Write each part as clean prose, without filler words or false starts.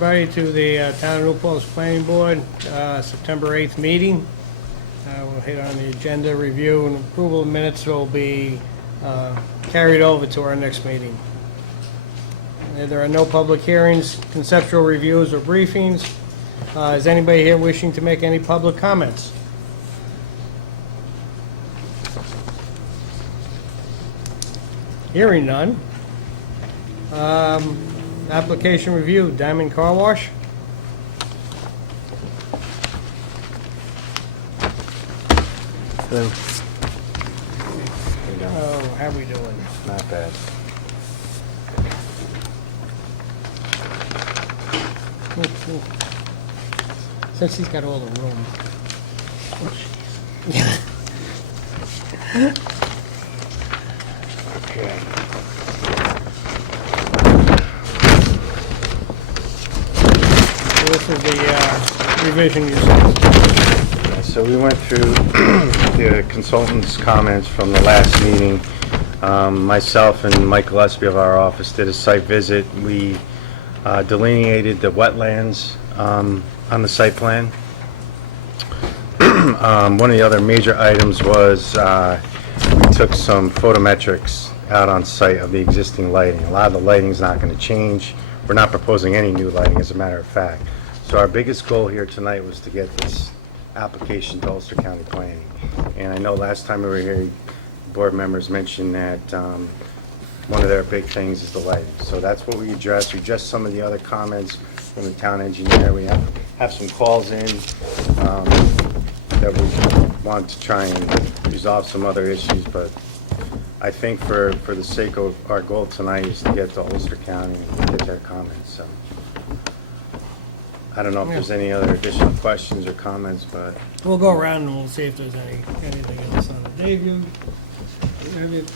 Everybody to the Town of New Paltz Planning Board, September 8th meeting. We'll hit on the agenda review and approval of minutes will be carried over to our next meeting. There are no public hearings, conceptual reviews, or briefings. Is anybody here wishing to make any public comments? Hearing none. Application review, Diamond Car Wash. Hello. Oh, how we doing? Not bad. Since he's got all the room. Okay. So this is the revision you said. So we went through the consultant's comments from the last meeting. Myself and Mike Gillespie of our office did a site visit. We delineated the wetlands on the site plan. One of the other major items was we took some photometrics out on site of the existing lighting. A lot of the lighting's not going to change. We're not proposing any new lighting, as a matter of fact. So our biggest goal here tonight was to get this application to Ulster County Planning. And I know last time we were here, board members mentioned that one of their big things is the lighting. So that's what we addressed. We addressed some of the other comments from the town engineer. We have some calls in that we want to try and resolve some other issues, but I think for the sake of our goal tonight is to get to Ulster County and get their comments. So I don't know if there's any other additional questions or comments, but We'll go around and we'll see if there's anything else on it. Dave, you have it?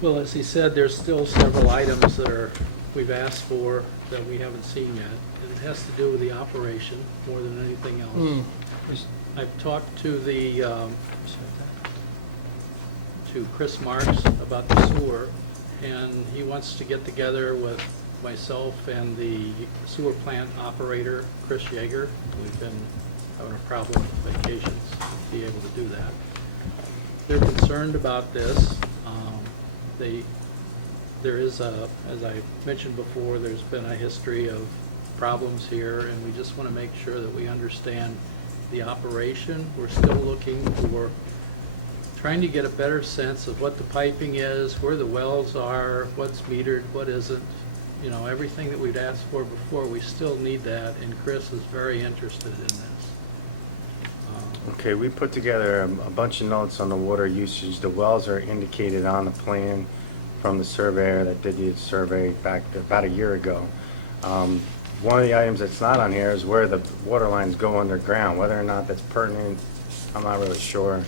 Well, as he said, there's still several items that we've asked for that we haven't seen yet. And it has to do with the operation more than anything else. I've talked to to Chris Marks about the sewer, and he wants to get together with myself and the sewer plant operator, Chris Yeager. We've been having a problem with vacations to be able to do that. They're concerned about this. There is as I mentioned before, there's been a history of problems here, and we just want to make sure that we understand the operation. We're still looking for, trying to get a better sense of what the piping is, where the wells are, what's metered, what isn't. You know, everything that we'd asked for before, we still need that, and Chris is very interested in this. okay, we put together a bunch of notes on the water usage. The wells are indicated on the plan from the surveyor that did the survey back about a year ago. One of the items that's not on here is where the water lines go underground. Whether or not that's pertinent, I'm not really sure.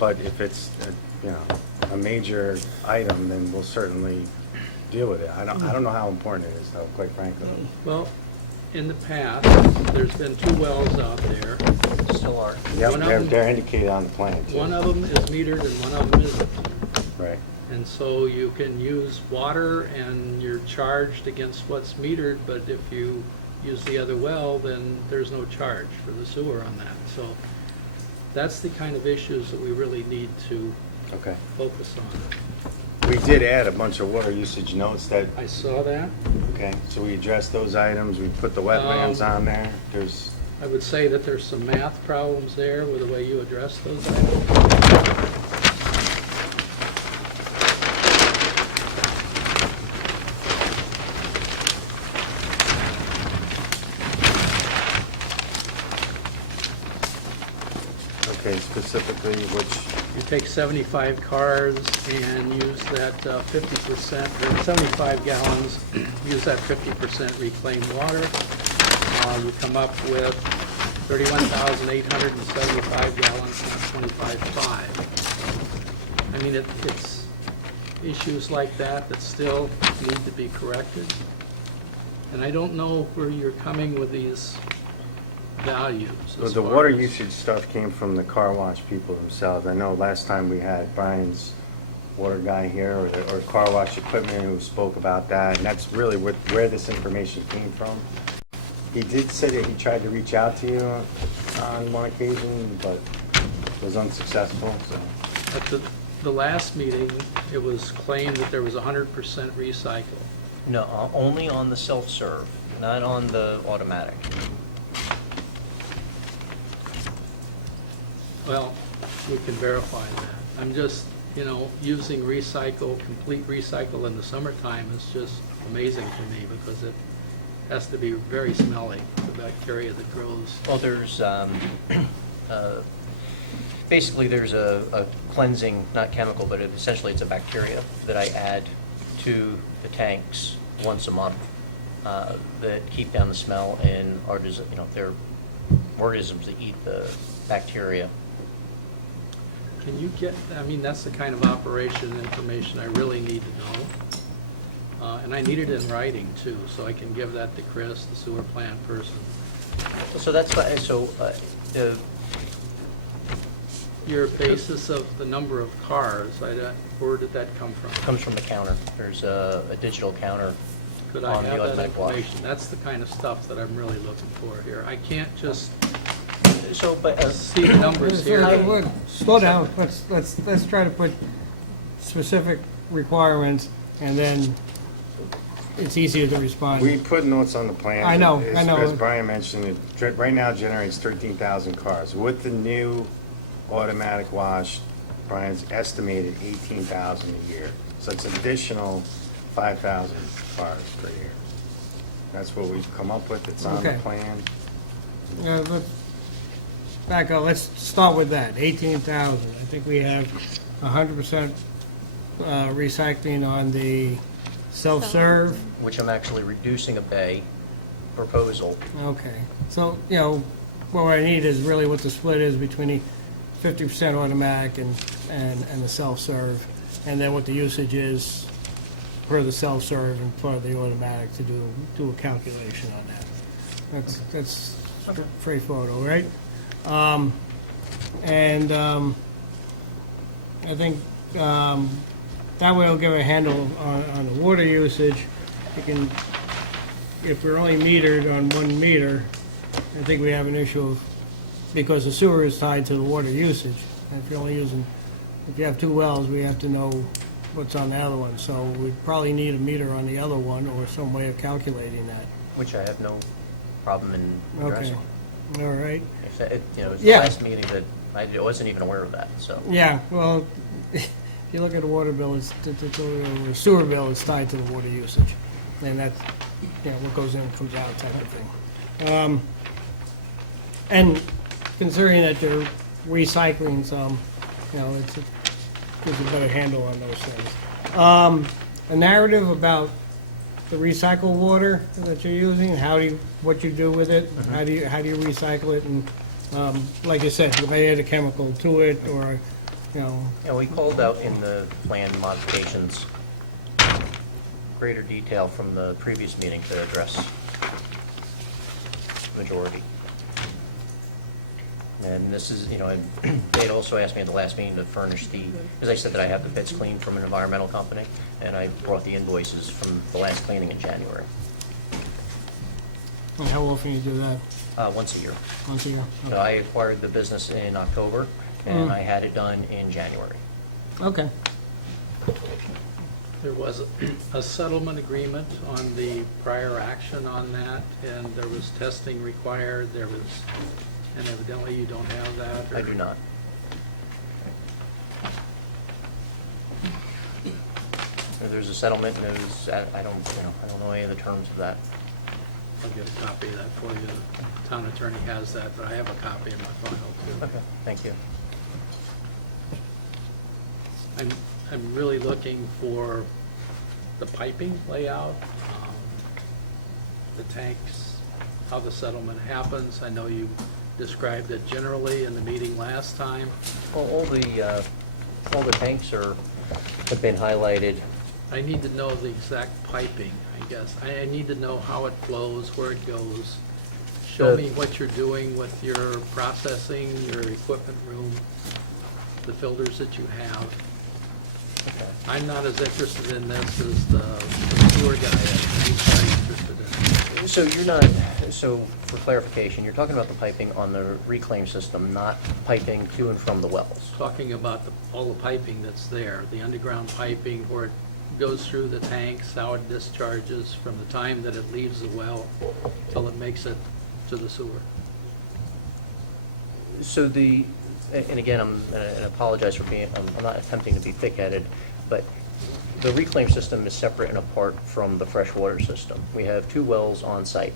But if it's a major item, then we'll certainly deal with it. I don't know how important it is, though, quite frankly. Well, in the past, there's been two wells out there. Still are. Yep, One of them- they're indicated on the plan, too. One of them is metered and one of them isn't. Right. And so you can use water and you're charged against what's metered, but if you use the other well, then there's no charge for the sewer on that. So that's the kind of issues that we really need to Okay. focus on. We did add a bunch of water usage notes that, I saw that. okay, so we addressed those items. We put the wetlands on there. There's, I would say that there's some math problems there with the way you address those items. okay, specifically which, You take 75 cars and use that 50%, or 75 gallons, use that 50% reclaimed water. You come up with 31,875 gallons, not 25.5. I mean, it's issues like that that still need to be corrected. And I don't know where you're coming with these values. as the far water as- usage stuff came from the car wash people themselves. I know last time we had Brian's water guy here, or car wash equipment who spoke about that, and that's really where this information came from. He did say that he tried to reach out to you on one occasion, but was unsuccessful, so. At the last meeting, it was claimed that there was 100% recycle. No, only on the self-serve, not on the automatic. Well, we can verify that. I'm just, using complete recycle in the summertime is just amazing to me because it has to be very smelly, the bacteria that grows. Well, there's, basically there's a cleansing, not chemical, but essentially it's a bacteria that I add to the tanks once a month that keep down the smell, and they're organisms that eat the bacteria. Can you that's the kind of operation information I really need to know. And I need it in writing too, so I can give that to Chris, the sewer plant person. So that's why, Your basis of the number of cars, where did that come from? it comes from the counter. There's a digital counter Could I on the have that automatic wash. information? That's the kind of stuff that I'm really looking for here. I can't just So, but, see the numbers here. Slow down, let's try to put specific requirements, and then it's easier to respond. We put notes on the plan. I know. As Brian mentioned, right now generates 13,000 cars. With the new automatic wash, Brian's estimated 18,000 a year. So it's additional 5,000 cars per year. That's what we've come up with. It's on the Okay. plan. Let's back up, let's start with that, 18,000. I think we have 100% recycling on the self-serve. which I'm actually reducing a bay proposal. Okay, so, what I need is really what the split is between the 50% automatic and the self-serve, and then what the usage is for the self-serve and for the automatic to do a calculation on that. That's straightforward, all right? I think that way it'll give a handle on the water usage. You can, if we're only metered on 1 meter, I think we have an issue of, because the sewer is tied to the water usage. And if you have 2 wells, we have to know what's on the other one. So we'd probably need a meter on the other one or some way of calculating that. Which I have no problem in Okay, addressing. all right. If that- it was the Yeah. last meeting that I wasn't even aware of that, so. Yeah, well, if you look at the water bill, the sewer bill is tied to the water usage. And that's, what goes in comes out type of thing. And considering that they're recycling some, it gives a better handle on those things. A narrative about the recycled water that you're using, what you do with it, how do you recycle it, and, like I said, if I add a chemical to it, or, Yeah, we called out in the plan modifications greater detail from the previous meeting to address majority. And this is, they had also asked me at the last meeting to furnish as I said that I have the pits cleaned from an environmental company, and I brought the invoices from the last cleaning in January, and how often you do that? once a year. Once a year? So I acquired the business in October, and I had it done in January. Okay. There was a settlement agreement on the prior action on that, and there was testing required, and evidently you don't have that? I do not. There's a settlement, and I don't know any of the terms of that. I'll get a copy of that for you. The town attorney has that, but I have a copy in my file too. Okay, thank you. I'm really looking for the piping layout, the tanks, how the settlement happens. I know you described it generally in the meeting last time. Well, all the tanks have been highlighted. I need to know the exact piping, I guess. I need to know how it flows, where it goes. Show me what you're doing with your processing, your equipment room, the filters that you have. I'm not as interested in this as the sewer guy is. He's very interested in it. So you're not, so for clarification, you're talking about the piping on the reclaim system, not piping to and from the wells? Talking about all the piping that's there, the underground piping where it goes through the tanks, how it discharges from the time that it leaves the well till it makes it to the sewer. So the, and again, and I apologize for being, I'm not attempting to be thick-headed, but the reclaim system is separate and apart from the freshwater system. We have 2 wells on site.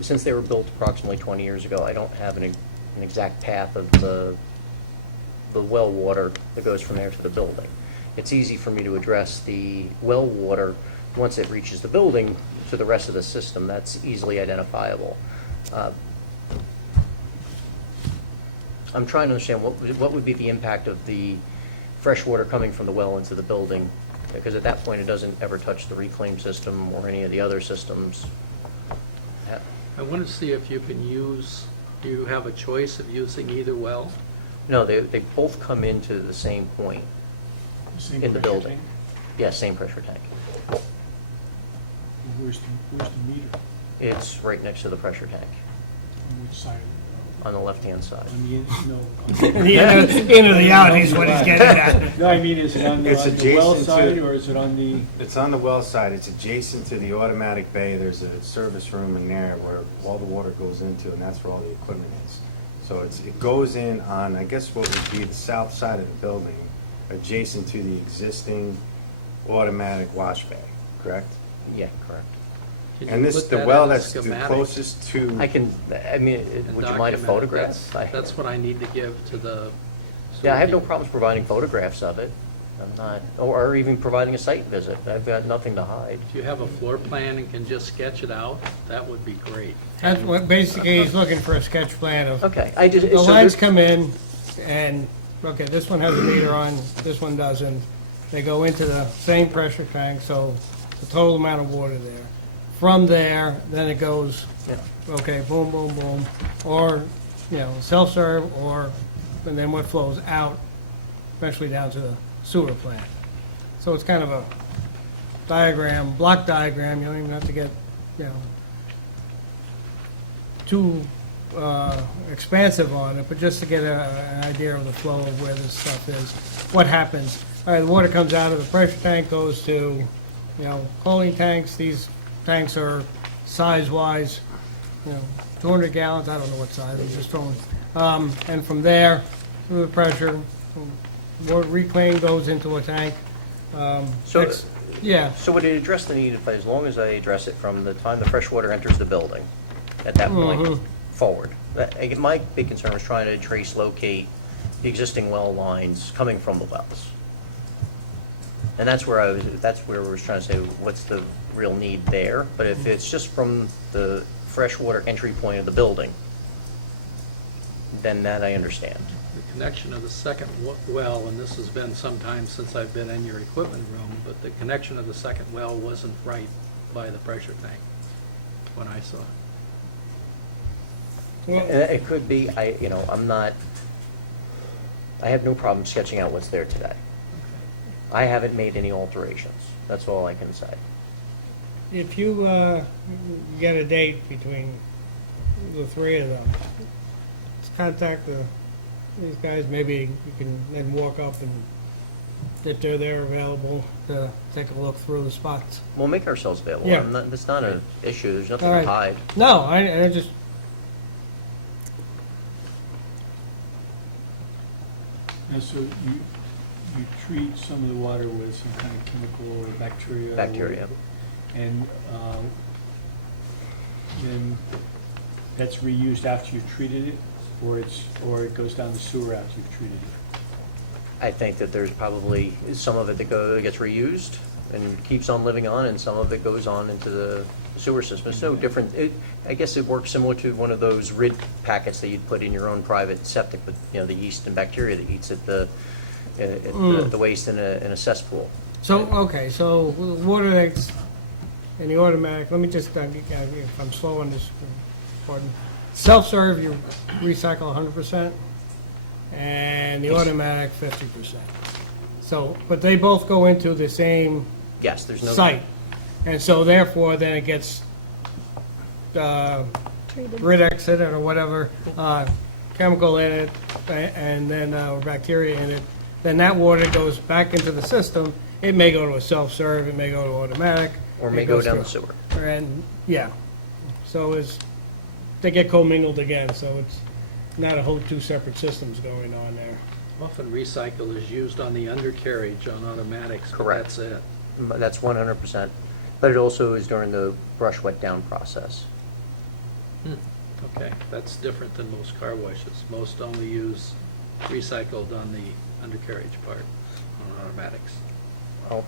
Since they were built approximately 20 years ago, I don't have an exact path of the well water that goes from there to the building. It's easy for me to address the well water once it reaches the building to the rest of the system. That's easily identifiable. I'm trying to understand what would be the impact of the fresh water coming from the well into the building, because at that point it doesn't ever touch the reclaim system or any of the other systems. I want to see if you can use, do you have a choice of using either well? No, they both come into the same point Same in the pressure building. tank? Yeah, same pressure tank. Where's the meter? It's right next to the pressure tank On which side? on the left-hand side. On the, no. The in or the out is what he's getting at. No, I mean, is it on the It's well adjacent to- side, or is it on the, It's on the well side, it's adjacent to the automatic bay, there's a service room in there where all the water goes into, and that's where all the equipment is. So it goes in on, I guess what would be the south side of the building, adjacent to the existing automatic wash bay, correct? Yeah, correct. Can you And this, put the that well in a that's the schematic closest to. I can, I mean, and would you mind a document it? photograph? That's what I need to give to the. Yeah, I have no sewer problems providing photographs of it. I'm not, or even providing a site visit. I've got nothing to hide. If you have a floor plan and can just sketch it out, that would be great. That's what, basically, he's looking for a sketch plan of, Okay, I did. the so lines there- come in, and, okay, this one has a meter on, this one doesn't. They go into the same pressure tank, so the total amount of water there. From there, then it goes, Yeah. okay, boom, boom, boom, or, self-serve, or, and then what flows out, eventually down to the sewer plant. So it's kind of a diagram, block diagram, you don't even have to get, too expansive on it, but just to get an idea of the flow of where this stuff is, what happens. All right, the water comes out of the pressure tank, goes to, cooling tanks. These tanks are size-wise, 200 gallons, I don't know what size, I'm just throwing. And from there, through the pressure, water reclaim goes into a tank. So- Next- Yeah, So would it address the need, if as long as I address it from the time the fresh water enters the building, at that point forward? My big concern was trying to trace, locate the existing well lines coming from the wells. And that's where I was trying to say, what's the real need there? But if it's just from the freshwater entry point of the building, then that I understand. The connection of the second well, and this has been some time since I've been in your equipment room, but the connection of the second well wasn't right by the pressure tank when I saw it. And it could be, I'm not, I have no problem sketching out what's there today. I haven't made any alterations. That's all I can say. if you get a date between the three of them, let's contact these guys, maybe you can then walk up and if they're available to take a look through the spots. We'll make ourselves available. Yeah. That's not an issue. There's nothing All to right. hide. No, I just, and so you treat some of the water with some kind of chemical or bacteria? or- Bacteria. And then that's reused after you've treated it, or it goes down the sewer after you've treated it? I think that there's probably some of it that gets reused and keeps on living on, and some of it goes on into the sewer system. It's no different. I guess it works similar to one of those RID packets that you'd put in your own private septic with, the yeast and bacteria that eats at the waste in a cesspool. so, okay, so water that's in the automatic, let me just, if I'm slow on this, pardon. Self-serve, you recycle 100%, and the automatic 50%. So, but they both go into the same Yes, there's no. site. And so therefore, then it gets Rid-X in it or whatever, chemical in it, and then or bacteria in it. Then that water goes back into the system. It may go to a self-serve, it may go to automatic. Or it may go goes down to- the sewer. And, yeah. So they get commingled again, so it's not a whole two separate systems going on there. Often recycle is used on the undercarriage on automatics, but Correct. that's it. That's 100%. But it also is during the brush wet down process. Okay, that's different than most car washes. Most only use recycled on the undercarriage part on automatics. Well,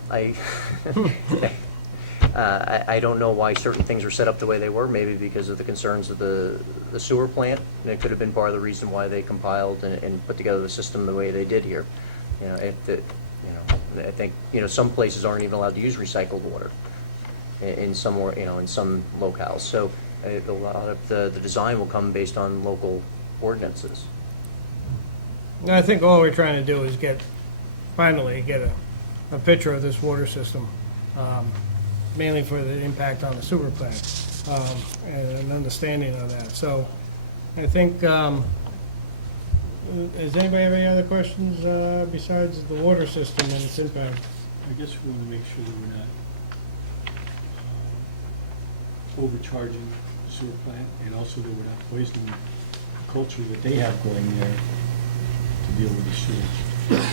I don't know why certain things were set up the way they were, maybe because of the concerns of the sewer plant. And it could have been part of the reason why they compiled and put together the system the way they did here. I think, some places aren't even allowed to use recycled water in some, in some locales. So a lot of the design will come based on local ordinances. And I think all we're trying to do is finally get a picture of this water system, mainly for the impact on the sewer plant, and an understanding of that. So I think, does anybody have any other questions besides the water system and its impact? I guess we want to make sure that we're not overcharging the sewer plant, and also that we're not poisoning the culture that they have going there to deal with the sewage.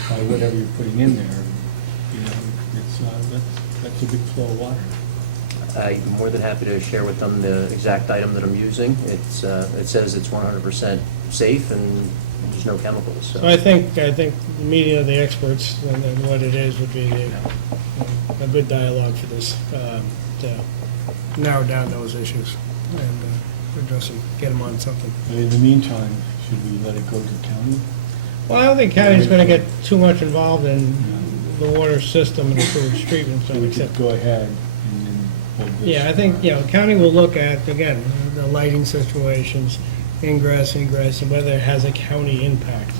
By whatever you're putting in there, it's, that's a big flow of water. I'm more than happy to share with them the exact item that I'm using. It says it's 100% safe and there's no chemicals. So I think the meeting of the experts and what it is would be a good dialogue for this, to narrow down those issues and address them, get them on something. But in the meantime, should we let it go to county? Well, I don't think county's gonna get too much involved in the water system and the sewage treatment So stuff, we except, could go ahead and then hold this. yeah, I think, county will look at, again, the lighting situations, ingress, egress, and whether it has a county impact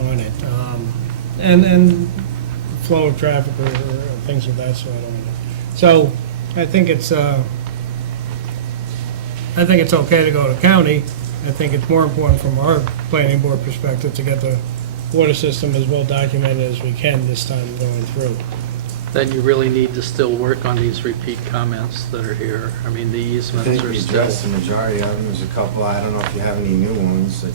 on it. And flow of traffic or things of that sort on it. So I think it's okay to go to county. I think it's more important from our planning board perspective to get the water system as well documented as we can this time going through. Then you really need to still work on these repeat comments that are here. I mean, the I easements think are we still. addressed the majority of them. There's a couple, I don't know if you have any new ones that,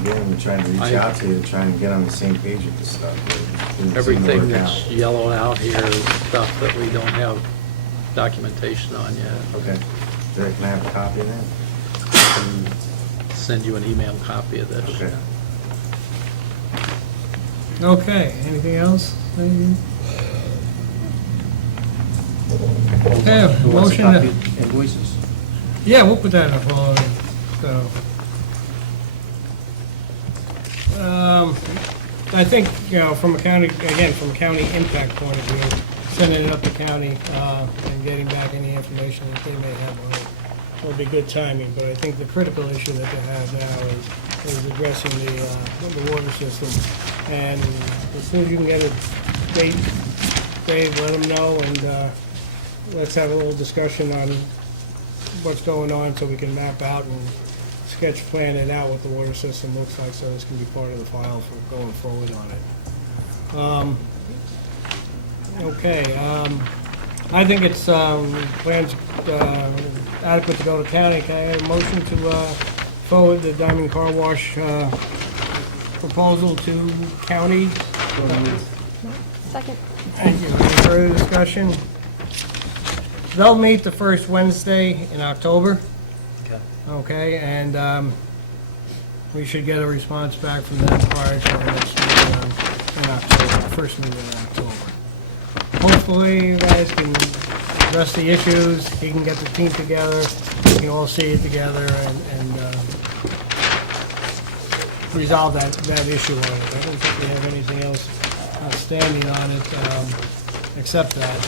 again, we're trying to reach out to you to try and get on the same page with this stuff. but it didn't seem to Everything work that's out. yellowed out here is stuff that we don't have documentation on yet. Okay. Derek, can I have a copy of that? And send you an email copy of this. Okay. Okay, anything else? Okay, Who wants a motion copy to, of invoices? yeah, we'll put that in a folder, so. I think, from a county impact point of view, sending it up to county, and getting back any information that they may have on it will be good timing, but I think the critical issue that they have now is addressing the water system. And as soon as you can get a date, Dave, let them know, and, let's have a little discussion on what's going on so we can map out and sketch plan it out what the water system looks like, so this can be part of the file for going forward on it. Okay, I think it's, plans adequate to go to county. Can I have a motion to forward the Diamond Car Wash proposal to county? Second. Thank you. Any further discussion? They'll meet the first Wednesday in October. Okay. Okay, and we should get a response back from them prior to our next meeting in October, our first meeting in October. Hopefully, you guys can address the issues, he can get the team together, we can all see it together and resolve that issue on it. I don't think we have anything else outstanding on it, except that.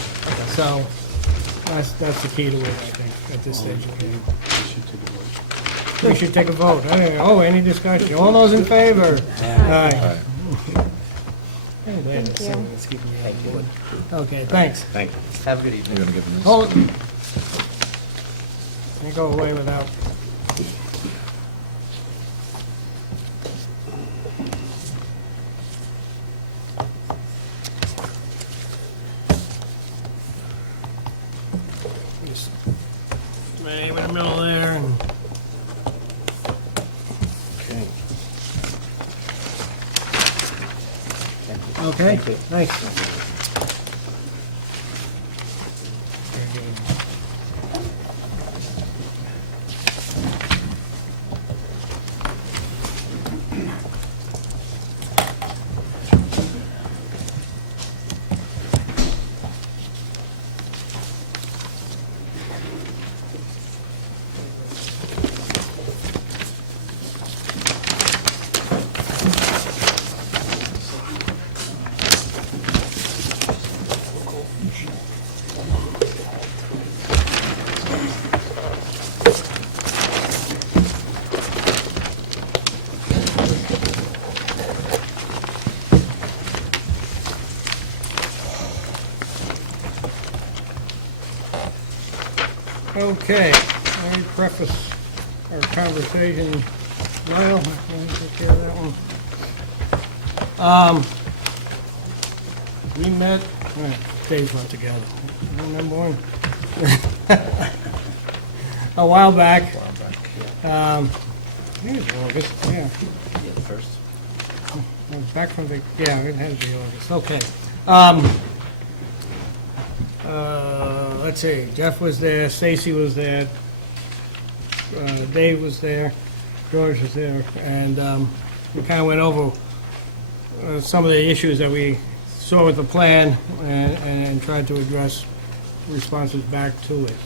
So, that's the key to it, I think, at this stage of the game. We should take a vote. Oh, any discussion? All those in favor? Aye. glad Thank to you. see it's keeping me on board. Okay, thanks. Thank you. Have a good evening. Hold it. Can't go away without. Just name in the middle there and. Okay, thanks. Okay, let me preface our conversation. Well, let me take care of that one. We met, Dave's not together. You remember one? A while back. I think it was August, yeah. Yeah, the first. I was back from the, yeah, it had to be August, okay. Let's see, Jeff was there, Stacy was there, Dave was there, George was there, and we kind of went over some of the issues that we saw with the plan and tried to address responses back to it.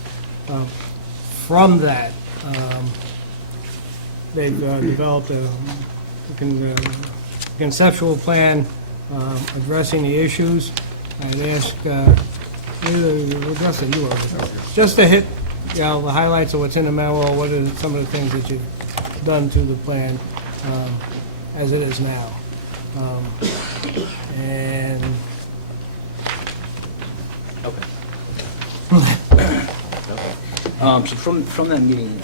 From that, they've developed a conceptual plan addressing the issues. I'd ask, address it, you over, just to hit, the highlights of what's in the memo, what are some of the things that you've done to the plan as it is now. And Okay. So from that meeting,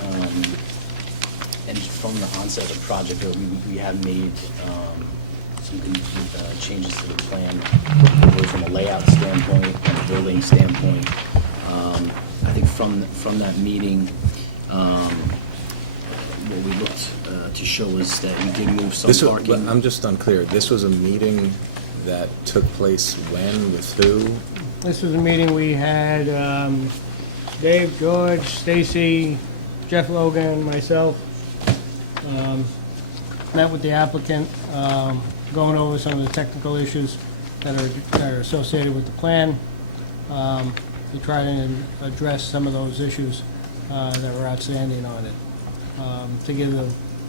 and from the onset of the project, we have made some changes to the plan, both from a layout standpoint and a building standpoint. I think from that meeting, what we looked to show was that we did move some parking. I'm just unclear. This was a meeting that took place when, with who? this was a meeting we had, Dave, George, Stacy, Jeff Logan, myself, met with the applicant, going over some of the technical issues that are associated with the plan, to try and address some of those issues that were outstanding on it. To give the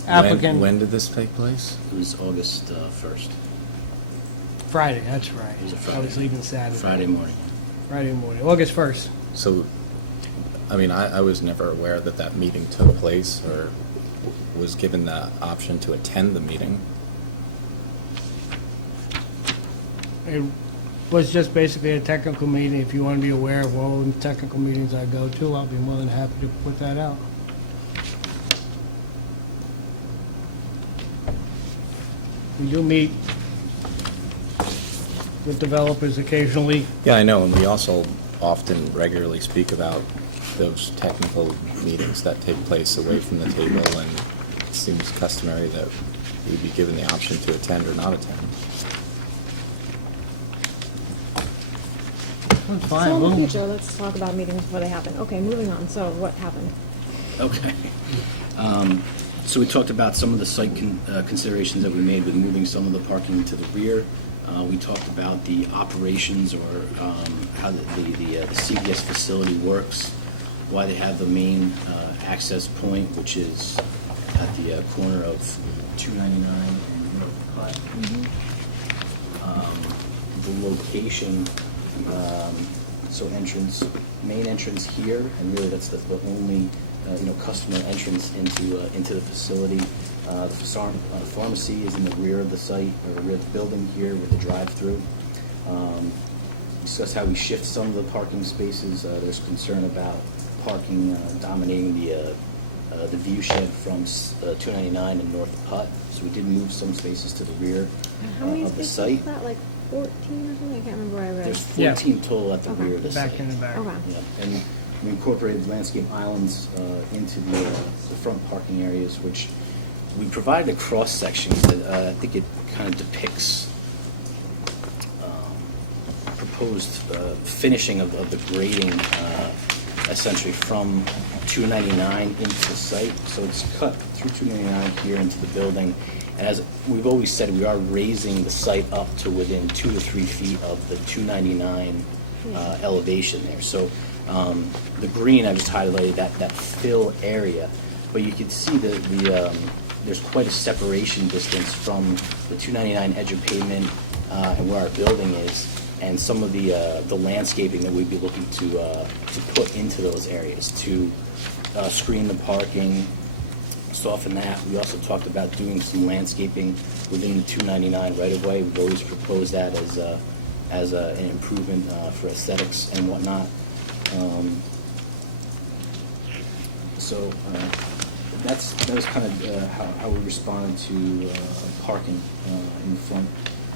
applicant... When did this take place? It was August 1st, Friday, that's right. It was a I Friday. was leaving Saturday. Friday morning. Friday morning, August 1st. So, I mean, I was never aware that that meeting took place or was given the option to attend the meeting. It was just basically a technical meeting. If you want to be aware of all the technical meetings I go to, I'll be more than happy to put that out. We do meet with developers occasionally. Yeah, I know, and we also often regularly speak about those technical meetings that take place away from the table, and it seems customary that we'd be given the option to attend or not attend. That's fine. So in the We'll- future, let's talk about meetings before they happen. Okay, moving on. So what happened? Okay. So we talked about some of the site considerations that we made with moving some of the parking to the rear. We talked about the operations or how the CVS facility works, why they have the main access point, which is at the corner of 299 and North Cut. The location, so main entrance here, and really that's the only customer entrance into the facility. The pharmacy is in the rear of the site, or rear of the building here with the drive-through. Discuss how we shift some of the parking spaces. There's concern about parking dominating the view shed from 299 and North Putt. So we did move some spaces to the rear How many of the spaces site. is that, like 14 or something? I can't remember where I read. There's Yeah. 14 total at the Okay. rear of the site. Back in the back. Okay. Yeah, and we incorporated landscape islands into the front parking areas, which we provided a cross-section that I think it kind of depicts proposed finishing of the grading, essentially from 299 into the site. So it's cut through 299 here into the building. And as we've always said, we are raising the site up to within 2 to 3 feet of the 299 elevation there. So the green, I just highlighted that fill area, but you can see there's quite a separation distance from the 299 edge of pavement and where our building is, and some of the landscaping that we'd be looking to put into those areas to screen the parking, soften that. We also talked about doing some landscaping within the 299 right-of-way. We've always proposed that as an improvement for aesthetics and whatnot. So that was kind of how we responded to parking in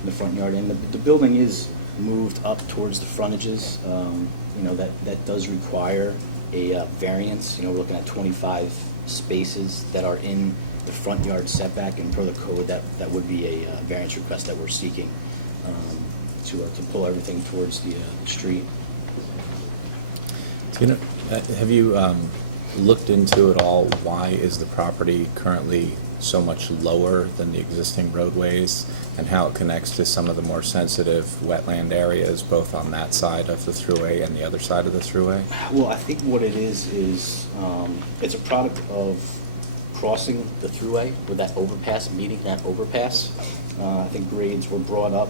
the front yard. And the building is moved up towards the frontages. That does require a variance. We're looking at 25 spaces that are in the front yard setback, and per the code, that would be a variance request that we're seeking to pull everything towards the street. Have you looked into at all why is the property currently so much lower than the existing roadways, and how it connects to some of the more sensitive wetland areas, both on that side of the thruway and the other side of the thruway? Well, I think what it is it's a product of crossing the thruway with that overpass, meeting that overpass. I think grades were brought up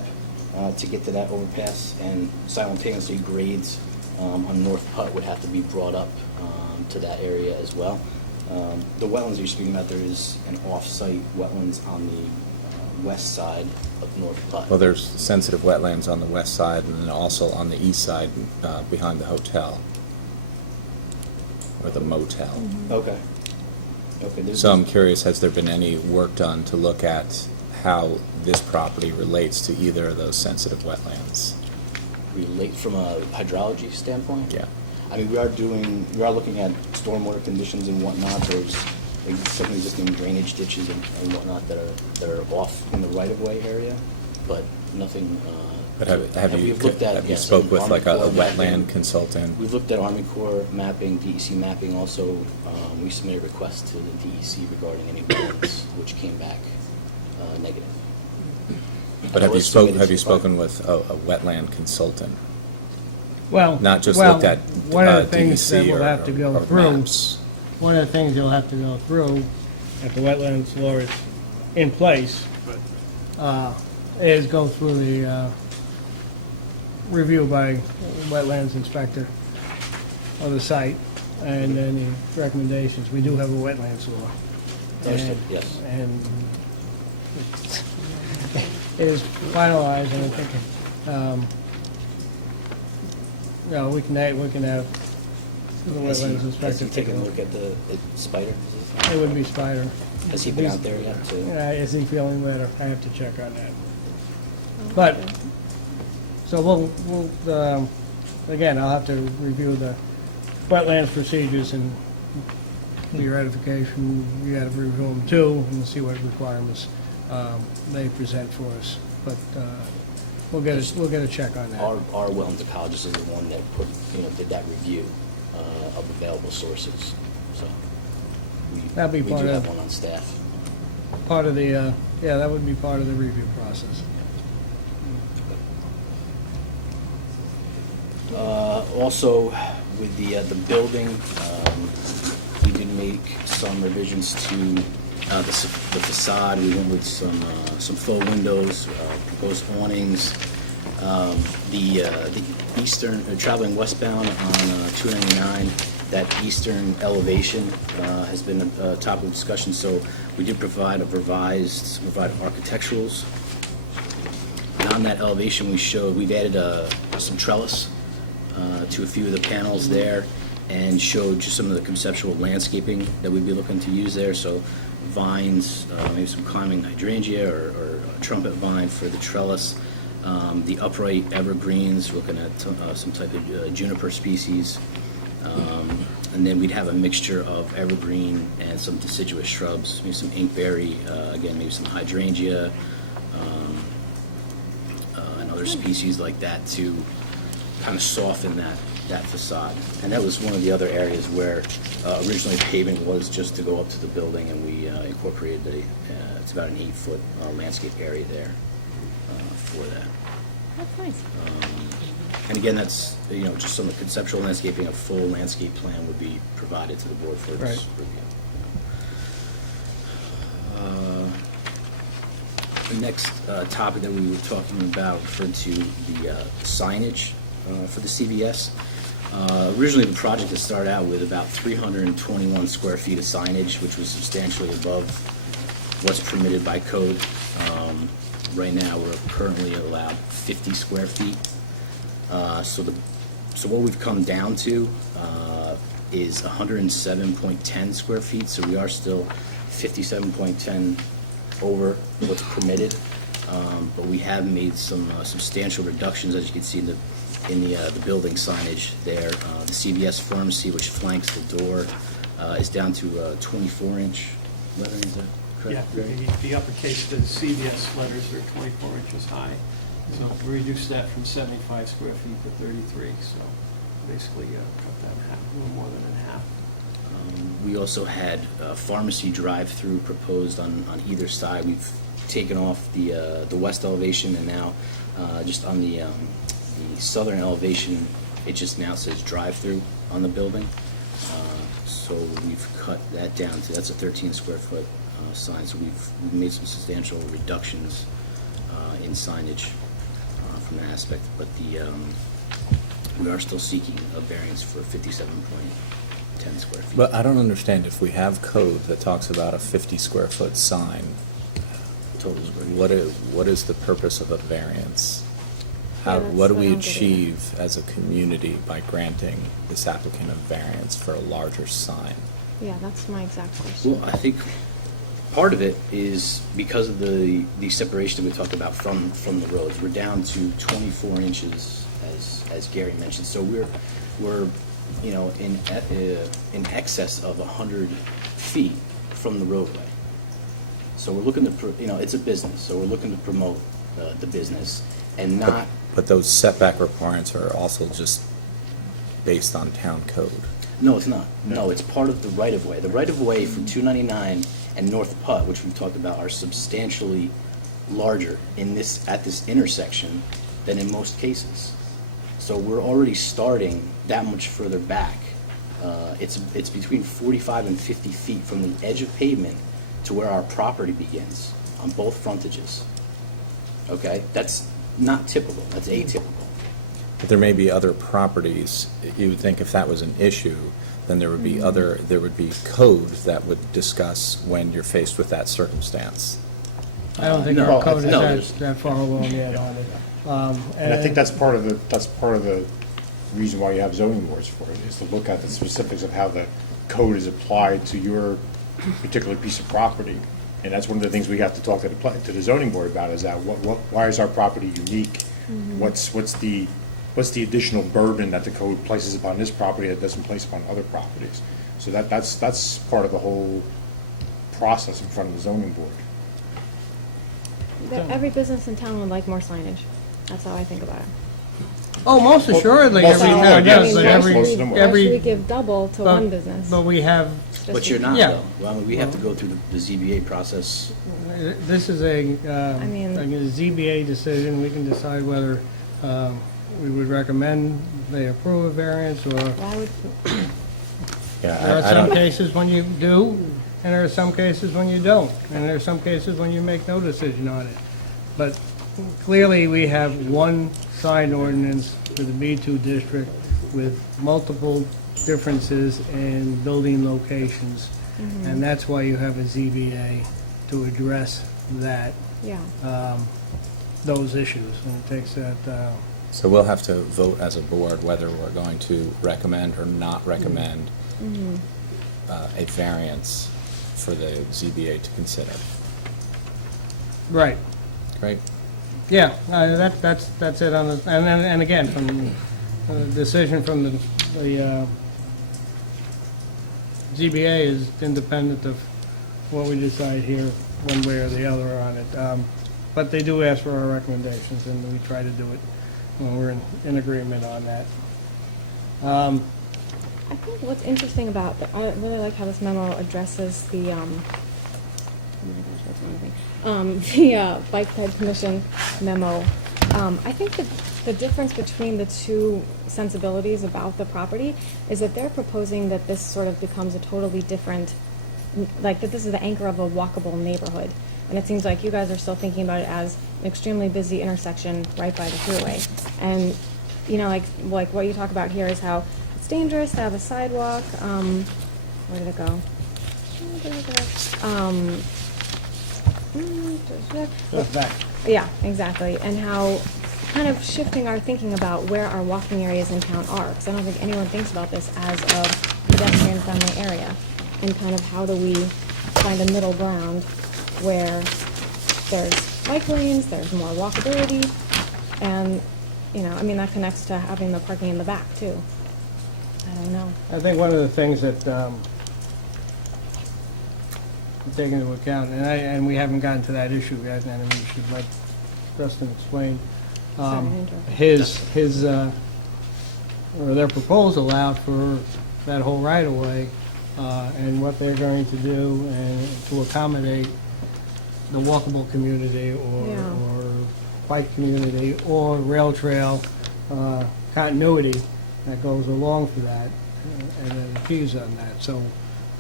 to get to that overpass, and simultaneously grades on North Putt would have to be brought up to that area as well. The wetlands you're speaking about, there is an off-site wetlands on the west side of North Putt. Well, there's sensitive wetlands on the west side and then also on the east side behind the hotel, or the motel. Okay. So I'm curious, has there been any work done to look at how this property relates to either of those sensitive wetlands? Relate from a hydrology standpoint? Yeah. I mean, we are looking at stormwater conditions and whatnot. There's some existing drainage ditches and whatnot that are off in the right-of-way area, but nothing. But have you yes, spoke with Army like a Corps wetland mapping. consultant? We've looked at Army Corps mapping, DEC mapping also. We submitted requests to the DEC regarding any wetlands, which came back negative. But have So you it's submitted to the spoken with a wetland consultant? Well, Not just looked at one of the things that DEC we'll or- have to go or through, maps. one of the things you'll have to go through, if the wetlands law is in place, is go through the review by wetlands inspector of the site, and then the recommendations. We do have a wetlands law. Understood, And- yes. And it is finalized, and I think, we can have the Has wetlands he inspector take taken a look at the spider? It would be Spider. Has he been out there yet? Is he feeling better? I have to check on that. But, so we'll, again, I'll have to review the wetlands procedures and the ratification. You gotta review them too, and see what requirements they present for us. But we'll get a check on that. Our wetlands ecologist is the one that did that review of available sources, so. That'd be We part do of- have one on staff. Part of the, that would be part of the review process. Also, with the building, we did make some revisions to the facade. We went with some faux windows, proposed awnings. The eastern, traveling westbound on 299, That eastern elevation has been a topic of discussion, so we did provide provide architecturals. And on that elevation, we've added some trellis to a few of the panels there, and showed just some of the conceptual landscaping that we'd be looking to use there. So vines, maybe some climbing hydrangea or a trumpet vine for the trellis. The upright evergreens, looking at some type of juniper species. And then we'd have a mixture of evergreen and some deciduous shrubs, maybe some inkberry, again, maybe some hydrangea, and other species like that to kind of soften that facade. And that was one of the other areas where originally paving was just to go up to the building, and we incorporated it's about an 8-foot landscape area there for that. That's nice. And again, that's, just some of the conceptual landscaping. A full landscape plan would be provided to the board for its Right. review. The next topic that we were talking about referred to the signage for the CVS. Originally, the project had started out with about 321 square feet of signage, which was substantially above what's permitted by code. Right now, we're currently allowed 50 square feet. So what we've come down to is 107.10 square feet, so we are still 57.10 over what's permitted, but we have made some substantial reductions, as you can see in the building signage there. The CVS pharmacy, which flanks the door, is down to 24-inch lettering. Is that Yeah, correct? the uppercase, the CVS letters are 24 inches high. So we reduced that from 75 square feet to 33, so basically cut that in half, a little more than in half. We also had a pharmacy drive-through proposed on either side. We've taken off the west elevation, and now just on the southern elevation, it just now says drive-through on the building. So we've cut that down to, that's a 13 square foot sign. So we've made some substantial reductions in signage from that aspect, but we are still seeking a variance for 57.10 square feet. But I don't understand, if we have code that talks about a 50 square foot sign, Total square feet. what is the purpose of a variance? Yeah, that's What do what we I don't get either. achieve as a community by granting this applicant a variance for a larger sign? Yeah, that's my exact question. Well, I think part of it is because of the separation that we talked about from the roads. We're down to 24 inches, as Gary mentioned. So we're in excess of 100 feet from the roadway. So we're looking to, it's a business, so we're looking to promote the business and not. But those setback requirements are also just based on town code. No, it's not. No, it's part of the right-of-way. The right-of-way for 299 and North Putt, which we've talked about, are substantially larger at this intersection than in most cases. So we're already starting that much further back. It's between 45 and 50 feet from the edge of pavement to where our property begins on both frontages. Okay? That's not typical. That's atypical. But there may be other properties, you would think if that was an issue, then there would be there would be code that would discuss when you're faced with that circumstance. I don't think No, our code no, is that far along yet on it. And I think that's part of the reason why you have zoning boards for it, is to look at the specifics of how the code is applied to your particular piece of property. And that's one of the things we have to talk to the zoning board about, is that why is our property unique? What's the additional burden that the code places upon this property that doesn't place upon other properties? So that's part of the whole process in front of the zoning board. Every business in town would like more signage. That's how I think about it. Oh, most assuredly, Most of every them town would, yes. does, but why every, should most of them would. why should we every, give double to but- one business? but we have, Just But you're not, Yeah. though. Well, I mean, we have to go through the ZBA process. this is a mean- a ZBA decision. We can decide whether we would recommend they approve a variance, or Why would, there are Yeah, I some don't, cases when you do, and there are some cases when you don't, and there are some cases when you make no decision on it. But clearly, we have one sign ordinance for the B2 district with multiple differences in building locations. And that's why you have a ZBA to address that, Yeah. those issues. And it takes that, So we'll have to vote as a board whether we're going to recommend or not recommend a variance for the ZBA to consider. right. Right? Yeah, that's it on the, and again, from the decision from the ZBA is independent of what we decide here, one way or the other on it. But they do ask for our recommendations, and we try to do it when we're in agreement on that. I think what's interesting about, I really like how this memo addresses the, oh my gosh, what's wrong with me? The Bike Ped Commission memo. I think that the difference between the two sensibilities about the property is that they're proposing that this sort of becomes a totally different, like that this is the anchor of a walkable neighborhood. And it seems like you guys are still thinking about it as an extremely busy intersection right by the freeway. And, you know, like what you talk about here is how it's dangerous to have a sidewalk. Where did it go? Back. Yeah, exactly. And how kind of shifting our thinking about where our walking areas in town are. Because I don't think anyone thinks about this as a pedestrian-friendly area. And kind of how do we find a middle ground where there's bike lanes, there's more walkability, and, you know, I mean, that connects to having the parking in the back, too. I don't know. I think one of the things that take into account, and we haven't gotten to that issue yet, and we should let Dustin explain. Sorry to interrupt. His or their proposal out for that whole right-of-way, and what they're going to do and to accommodate the walkable community Yeah. or bike community or rail trail continuity that goes along for that, and then the keys on that. So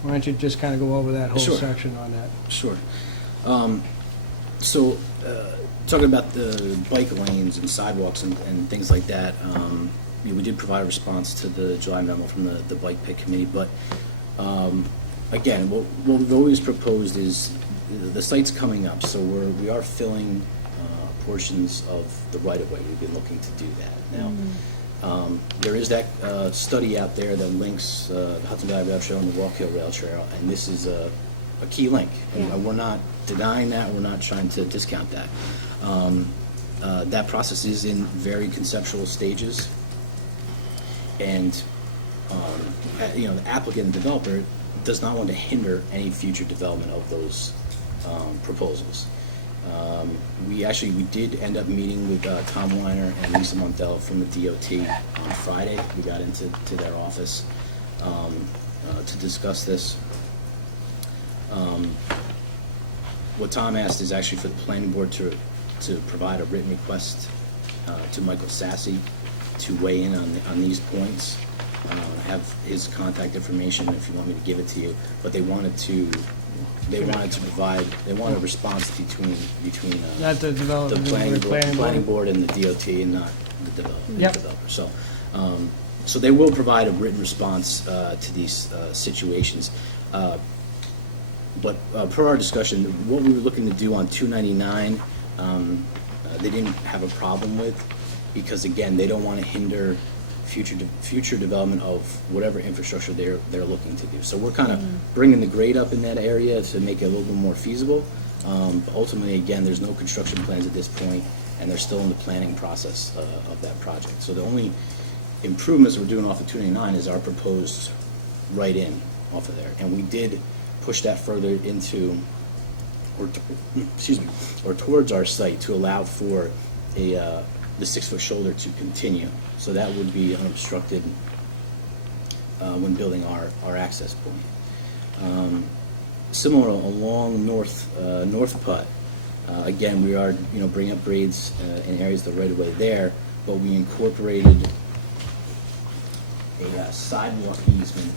why don't you just kind of go over that whole Sure. section on that? Sure. So, talking about the bike lanes and sidewalks and things like that, we did provide a response to the July memo from the Bike Pit Committee, but again, what we've always proposed is the site's coming up, so we are filling portions of the right-of-way. We've been looking to do that. Now, there is that study out there that links the Hudson Valley Rail Trail and the Walk Hill Rail Trail, and this is a key link. Yeah. And we're not denying that. We're not trying to discount that. That process is in very conceptual stages, and you know, the applicant and developer does not want to hinder any future development of those proposals. We did end up meeting with Tom Weiner and Lisa Montello from the DOT on Friday. We got into their office to discuss this. What Tom asked is actually for the planning board to provide a written request to Michael Sassy to weigh in on these points. I have his contact information if you want me to give it to you, but they wanted to provide, they want a response between Not the development, the planning board and the DOT and not the Yep. developer. So, so they will provide a written response to these situations. But per our discussion, what we were looking to do on 299, they didn't have a problem with, because again, they don't want to hinder future development of whatever infrastructure they're looking to do. So we're kind of bringing the grade up in that area to make it a little bit more feasible. But ultimately, again, there's no construction plans at this point, and they're still in the planning process of that project. So the only improvements we're doing off of 299 is our proposed right-in off of there. And we did push that further into, or towards our site to allow for the 6-foot shoulder to continue. So that would be unobstructed when building our access point. Similar along North Putt, again, we are bringing up grades in areas of the right of way there, but we incorporated a sidewalk easement,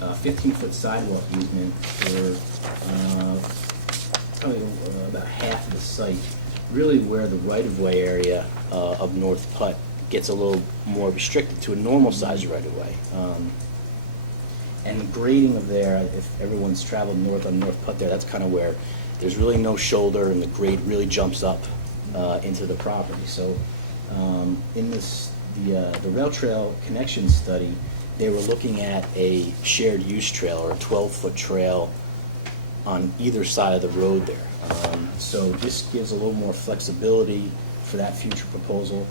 15-foot sidewalk easement for probably about half of the site, really where the right-of-way area of North Putt gets a little more restricted to a normal size right-of-way. And the grading of there, if everyone's traveled north on North Putt there, that's kind of where there's really no shoulder and the grade really jumps up into the property. So in the rail trail connection study, they were looking at a shared use trail or a 12-foot trail on either side of the road there. So this gives a little more flexibility for that future proposal.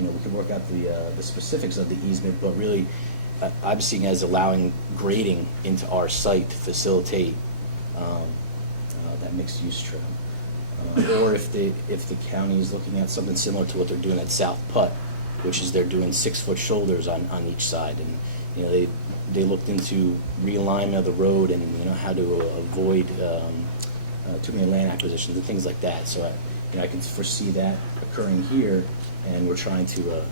We could work out the specifics of the easement, but really I'm seeing as allowing grading into our site to facilitate that mixed-use trail. Or if the county is looking at something similar to what they're doing at South Putt, which is they're doing 6-foot shoulders on each side, and they looked into realignment of the road and how to avoid too many land acquisitions and things like that. So I can foresee that occurring here, and we're trying to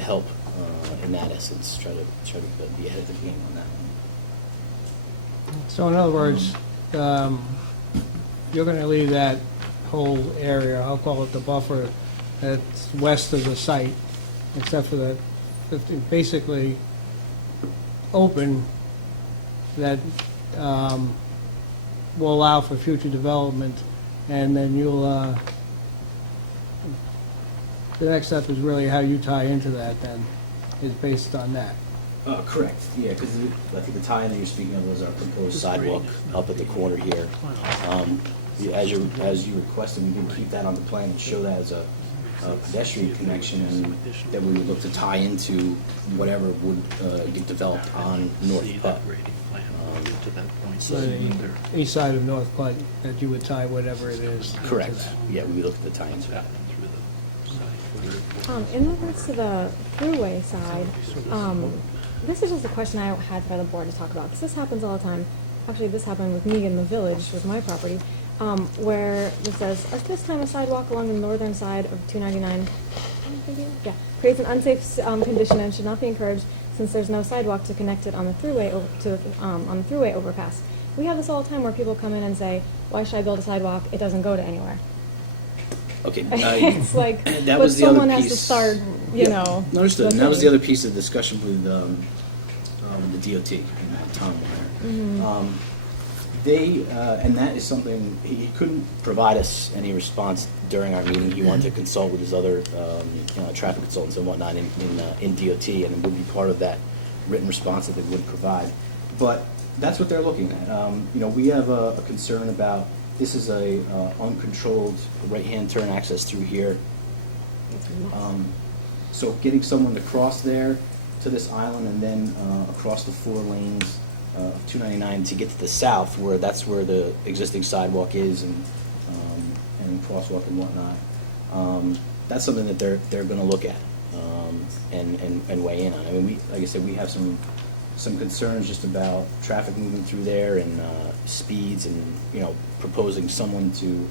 help in that essence, try to be ahead of the game on that one. So in other words, you're going to leave that whole area, I'll call it the buffer, that's west of the site, except for that, basically open, that will allow for future development, and then you'll, the next step is really how you tie into that then, is based on that. Correct, yeah, because I think the tie-in that you're speaking of was our proposed sidewalk up at the corner here. As you requested, we did keep that on the plan and show that as a pedestrian connection, and that we would look to tie into whatever would get developed on North Putt. So The east side of North Putt, that you would tie whatever it is into Correct, that. yeah, we would look at the tie into that. In regards to the throughway side, this is just a question I had for the board to talk about, because this happens all the time. Actually, this happened with me in the village with my property, where it says, at this time a sidewalk along the northern side of 299 creates an unsafe condition and should not be encouraged since there's no sidewalk to connect it on the throughway on the throughway overpass. We have this all the time where people come in and say, why should I build a sidewalk? It doesn't go to anywhere. Okay. It's like, that but was the other someone has to piece. start, Understood, and that was the thing. other piece of discussion with the DOT, Tom Meyer. And that is something, he couldn't provide us any response during our meeting. He wanted to consult with his other traffic consultants and whatnot in DOT, and it would be part of that written response that they would provide. But that's what they're looking at. We have a concern about, this is a uncontrolled right-hand turn access through here. So getting someone to cross there to this island and then across the 4 lanes of 299 to get to the south, where that's where the existing sidewalk is and crosswalk and whatnot. That's something that they're going to look at and weigh in on. I mean, like I said, we have some concerns just about traffic moving through there and speeds and proposing someone to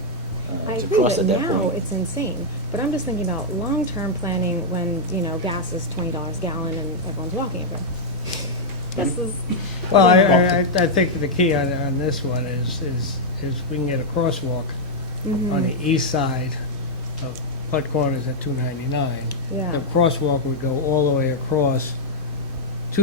I to agree cross that at that now point. it's insane, but I'm just thinking about long-term planning when, gas is $20 a gallon and everyone's walking everywhere. This is, Well, I think the key on this one is we can get a crosswalk on the east side of Putt Corners at 299. Yeah. The crosswalk would go all the way across to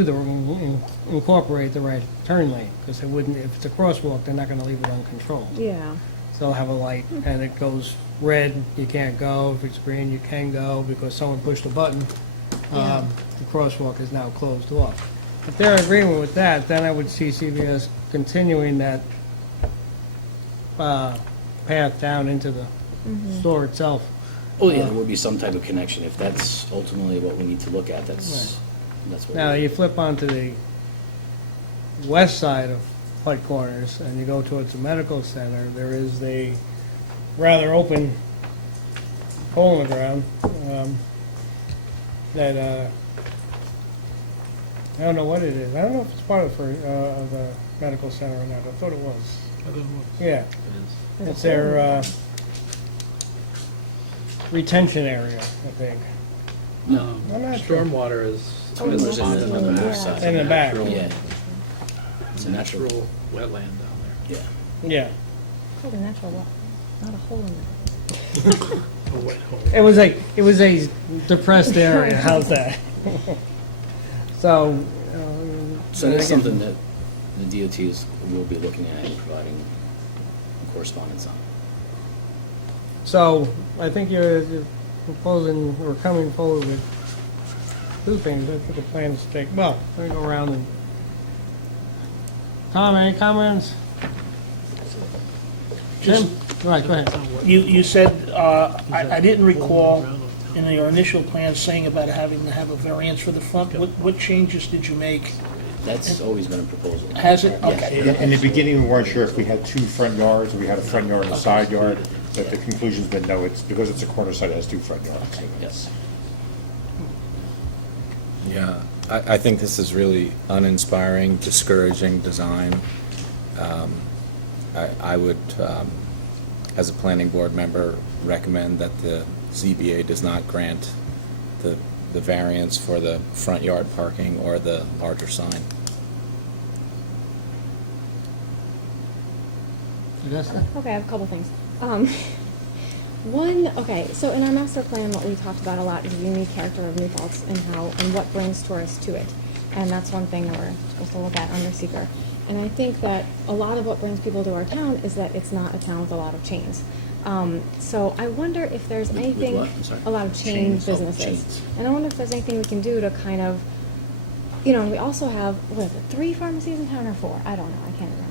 incorporate the right turn lane, because if it's a crosswalk, they're not gonna leave it uncontrolled. yeah. So they'll have a light, and it goes red, you can't go. If it's green, you can go, because someone pushed a button. Yeah. The crosswalk is now closed off. If they're in agreement with that, then I would see CVS continuing that path down into the store itself. Oh, yeah, there would be some type of connection. If that's ultimately what we need to look at, that's what. Now, you flip onto the west side of Putt Corners, and you go towards the medical center, there is a rather open hole in the ground that, I don't know what it is. I don't know if it's part of the medical center or not. I thought it was. Yeah. It's their retention area, I think. No. I'm not sure. Stormwater is Stormwater's on in the the back back side. side. In the back. Yeah. It's a natural. Natural wetland down there. Yeah. Yeah. Called a natural what? Not a hole in it. It was a depressed area, how's that? So. So that's something that the DOT will be looking at and providing correspondence on. So, I think you're proposing, or coming forward with two things. I think the plan is to take, well, let me go around and. Tom, any comments? Jim? Right, go ahead. You said, I didn't recall in your initial plan saying about having to have a variance for the front. What changes did you make? That's always been a proposal. Has it? Yes. Okay. In the beginning, we weren't sure if we had two front yards, or we had a front yard and a side yard, but the conclusion's been no, it's, because it's a corner site, it has two front yards. Yes. Yeah, I think this is really uninspiring, discouraging design. I would, as a planning board member, recommend that the ZBA does not grant the variance for the front yard parking or the larger sign. Augusta? Okay, I have a couple things. One, okay, so in our master plan, what we talked about a lot is the unique character of New Paltz and what brings tourists to it. And that's one thing that we're supposed to look at under seeker. And I think that a lot of what brings people to our town is that it's not a town with a lot of chains. So I wonder if there's With anything, what? I'm sorry. a lot of chain Chains, oh, businesses. chains. And I wonder if there's anything we can do to kind of, we also have, what is it, 3 pharmacies in town or 4? I don't know, I can't remember.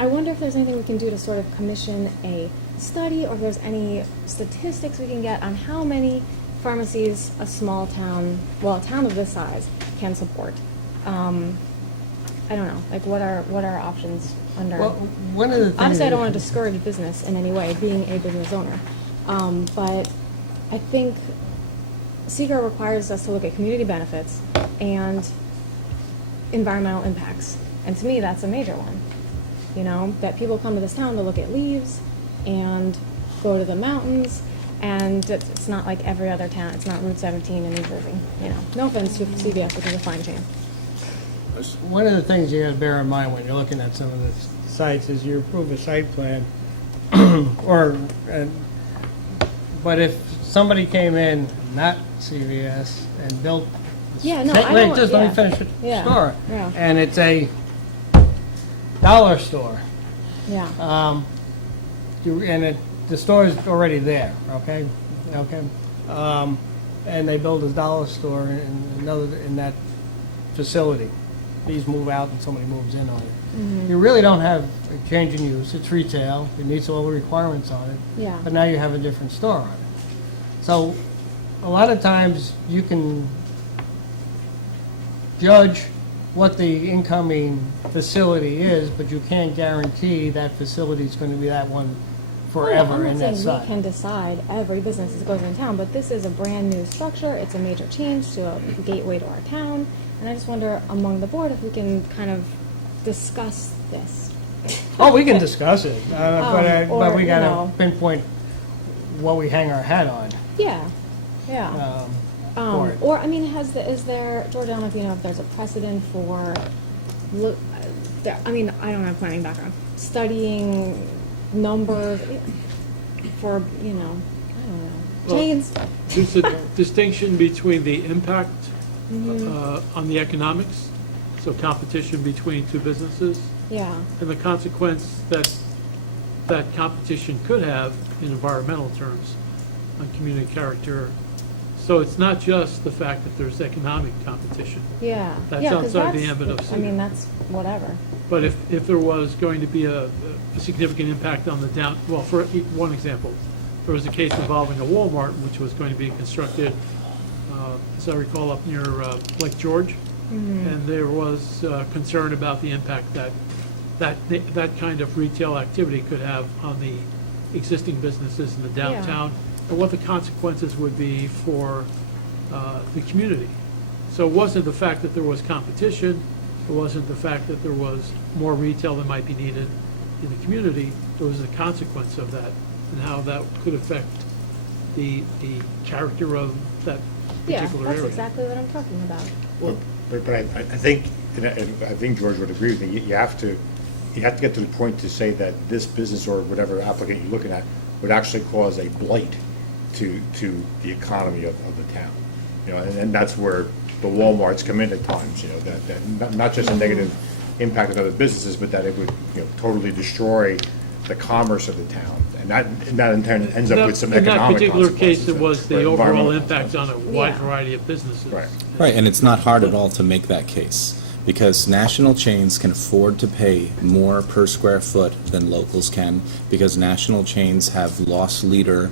I wonder if there's anything we can do to sort of commission a study, or if there's any statistics we can get on how many pharmacies a small town, well, a town of this size, can support. I don't know, like what are our options under? Well, one of the things. Obviously, I don't want to discourage business in any way, being a business owner. But I think SECR requires us to look at community benefits and environmental impacts. And to me, that's a major one. That people come to this town to look at leaves and go to the mountains, and it's not like every other town. It's not Route 17 in New Jersey. No offense to CVS, which is a fine chain. One of the things you got to bear in mind when you're looking at some of the sites is you approve a site plan, but if somebody came in, not CVS, and built. Yeah, no, I Wait, don't. just yeah. let me finish the Yeah, store. yeah. And it's a dollar store. Yeah. The store is already there, okay? And they build a dollar store in that facility. These move out and somebody moves in on it. You really don't have a change in use. It's retail. It meets all the requirements on it. Yeah. But now you have a different store on it. So a lot of times you can judge what the incoming facility is, but you can't guarantee that facility is going to be that one forever in that I'm not saying site. we can decide every business that goes in town, but this is a brand new structure. It's a major change to a gateway to our town. And I just wonder among the board if we can kind of discuss this. Oh, we can discuss it, but or, we got to you know. pinpoint what we hang our hat on. Yeah, yeah. For it. Or, I mean, is there, George, I don't know if you know if there's a precedent for, I mean, I don't have planning background, studying numbers for, I don't know, Well, chains. There's a distinction between the impact on the economics, so competition between two businesses, Yeah, and the consequence that that competition could have in environmental terms on community character. So it's not just the fact that there's economic competition, yeah. That's Yeah, 'cause outside the ambit of I mean, SECR. that's whatever. but if there was going to be a significant impact on the well, for one example, there was a case involving a Walmart which was going to be constructed, as I recall, up near Lake George, and there was concern about the impact that kind of retail activity could have on the existing businesses in the downtown, and what the consequences would be for the community. So it wasn't the fact that there was competition, it wasn't the fact that there was more retail that might be needed in the community, it was the consequence of that, and how that could affect the character of that Yeah, particular that's area. exactly what I'm talking about. But I think, and I think George would agree with me, you have to get to the point to say that this business or whatever applicant you're looking at would actually cause a blight to the economy of the town. You know, and that's where the Walmarts come in at times, you know, that not just a negative impact on other businesses, but that it would, you know, totally destroy the commerce of the town. And that in turn ends up with some economic consequences. In that particular case, it was the overall environmental impact on a wide Yeah. variety of businesses. Right. Right, and it's not hard at all to make that case, because national chains can afford to pay more per square foot than locals can, because national chains have loss leader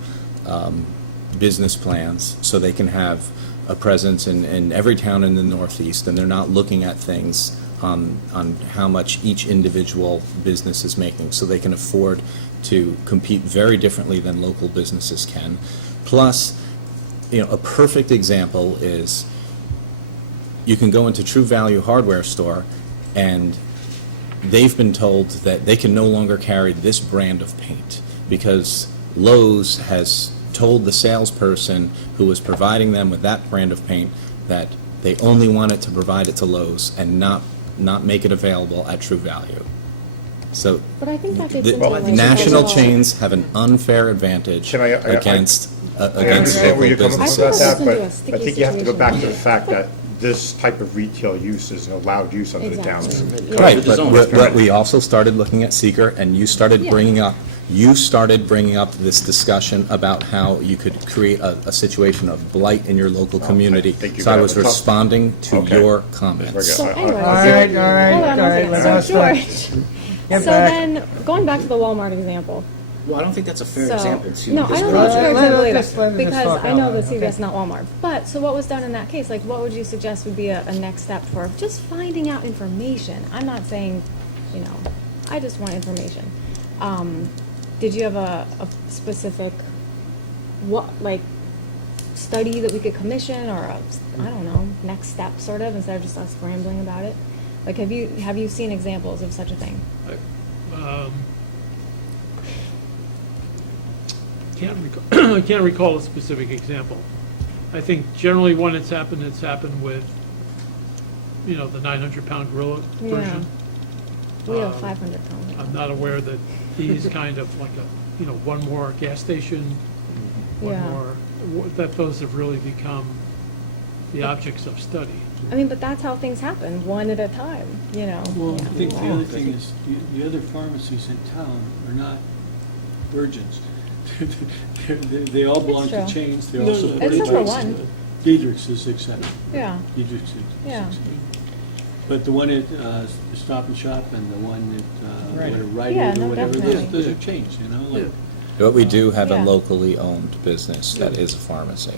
business plans, so they can have a presence in every town in the Northeast, and they're not looking at things on how much each individual business is making, so they can afford to compete very differently than local businesses can. Plus, you know, a perfect example is you can go into True Value hardware store, and they've been told that they can no longer carry this brand of paint because Lowe's has told the salesperson who was providing them with that brand of paint that they only wanted to provide it to Lowe's and not make it available at True Value. So But I think that gets the into like national overall- chains have an unfair advantage Can I against I against understand where local you're coming from businesses. about that, It's into a but I sticky think you have to go back to the situation. fact that this type of retail use is an allowed use under the town's. Exactly. code. Right, The but zone. we also started looking at seeker, and you started Yeah. bringing up this discussion about how you could create a situation of blight in your local community. think you So I got was it. responding to Okay. your Very comments. good. So anyway, All right, all right, hold on all one right, second. let So us start. George, Get so back. then, going back to the Walmart example. Well, I don't think that's a fair So, example to. no, I this don't project. think it's fair Let example her either, just- let her just because talk I out know loud, that okay? CVS, not Walmart. But, so what was done in that case? Like, what would you suggest would be a next step for just finding out information? I'm not saying, you know, I just want information. Did you have a specific, like, study that we could commission, or I don't know, next step sort of, instead of just us scrambling about it? Like, have you seen examples of such a thing? I can't recall a specific example. I think generally when it's happened with, you know, the 900-pound gorilla Yeah. version. We have Um, 500 pounds. I'm not aware that these kind of like one more gas station, one Yeah. more, that those have really become the objects of study. I mean, but that's how things happen, one at a time, you know? Well, I Yeah. think the other thing is, the other pharmacies in town are not virgins. They all belong to true. chains, they're all supported by. Except for one. Diedrich's is exception. Yeah, Diedrich's is Yeah. exception. But the one at Stop and Shop and the one at, Right. Rite Yeah, Aid or no, whatever, definitely. those are chains, you know, like. But we do have a Yeah. locally owned business that is a pharmacy.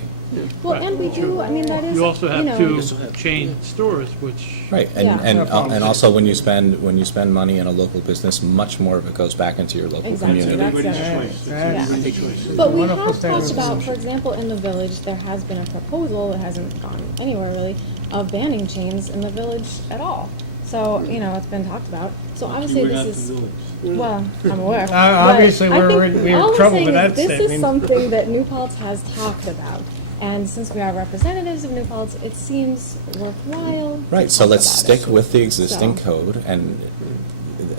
well, and we do, I mean, that is, You also you have know. two also have- chain stores, which. Right, Yeah. and also when you spend money in a local business, much more of it goes back into your local Exactly, community. that's Everybody's it. choice. Yeah. Everybody's choice. But we Wonderful have talked statement. about, for example, in the village, there has been a proposal, it hasn't gone anywhere really, of banning chains in the village at all. So, you know, it's been talked about. So obviously We're not this the is, village. well, I'm aware. But Obviously, I we're think in all I'm trouble saying with is that this is statement. something that New Paltz has talked about. And since we are representatives of New Paltz, it seems worthwhile. to Right, so talk let's about stick it. with the existing So- code, and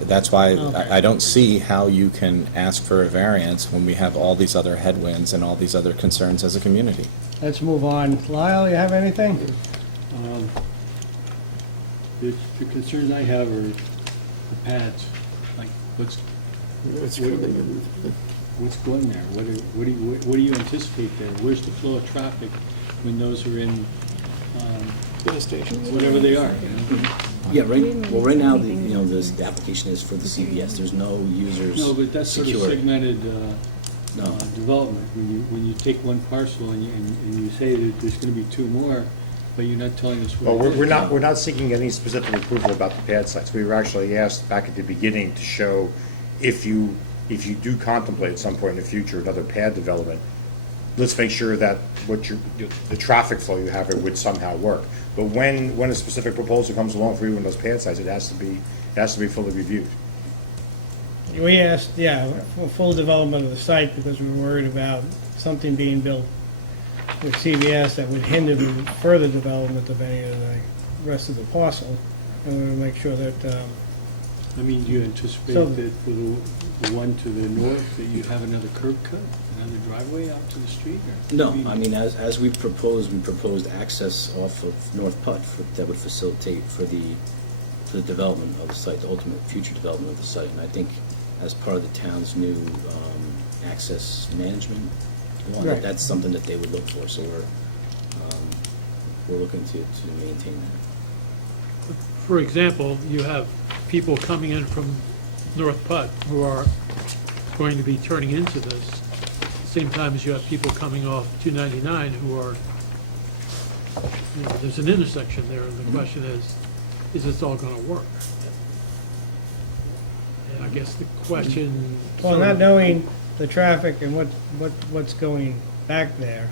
that's why I don't see how you can ask for a variance when we have all these other headwinds and all these other concerns as a community. Let's move on. Lyle, you have anything? The concerns I have are the pads, like what's going there? What do you anticipate there? Where's the flow of traffic when those are in, whatever they are, you know? Yeah, right now, the application is for the CVS, there's no users No, but that's sort of secured. segmented No. development. When you take one parcel and you say that there's gonna be two more, but you're not telling us Well, what it is. we're not seeking any specific approval about the pad sites. We were actually asked back at the beginning to show if you do contemplate at some point in the future another pad development, let's make sure that the traffic flow you have would somehow work. But when a specific proposal comes along for even those pad sites, it has to be fully reviewed. We asked, for full development of the site because we were worried about something being built with CVS that would hinder the further development of any of the rest of the parcel. And we would make sure that I mean, do you anticipate So- that for the one to the north, that you have another curb cut, another driveway out to the street? Or- No, I mean, as we proposed access off of North Putt that would facilitate for the development of the site, the ultimate future development of the site. And I think as part of the town's new access management law, Right. that's something that they would look for. So we're looking to maintain that. For example, you have people coming in from North Putt who are going to be turning into this. Same time as you have people coming off 299 who are, there's an intersection there, and the question is this all going to work? And I guess the question. Well, not knowing the traffic and what's going back there,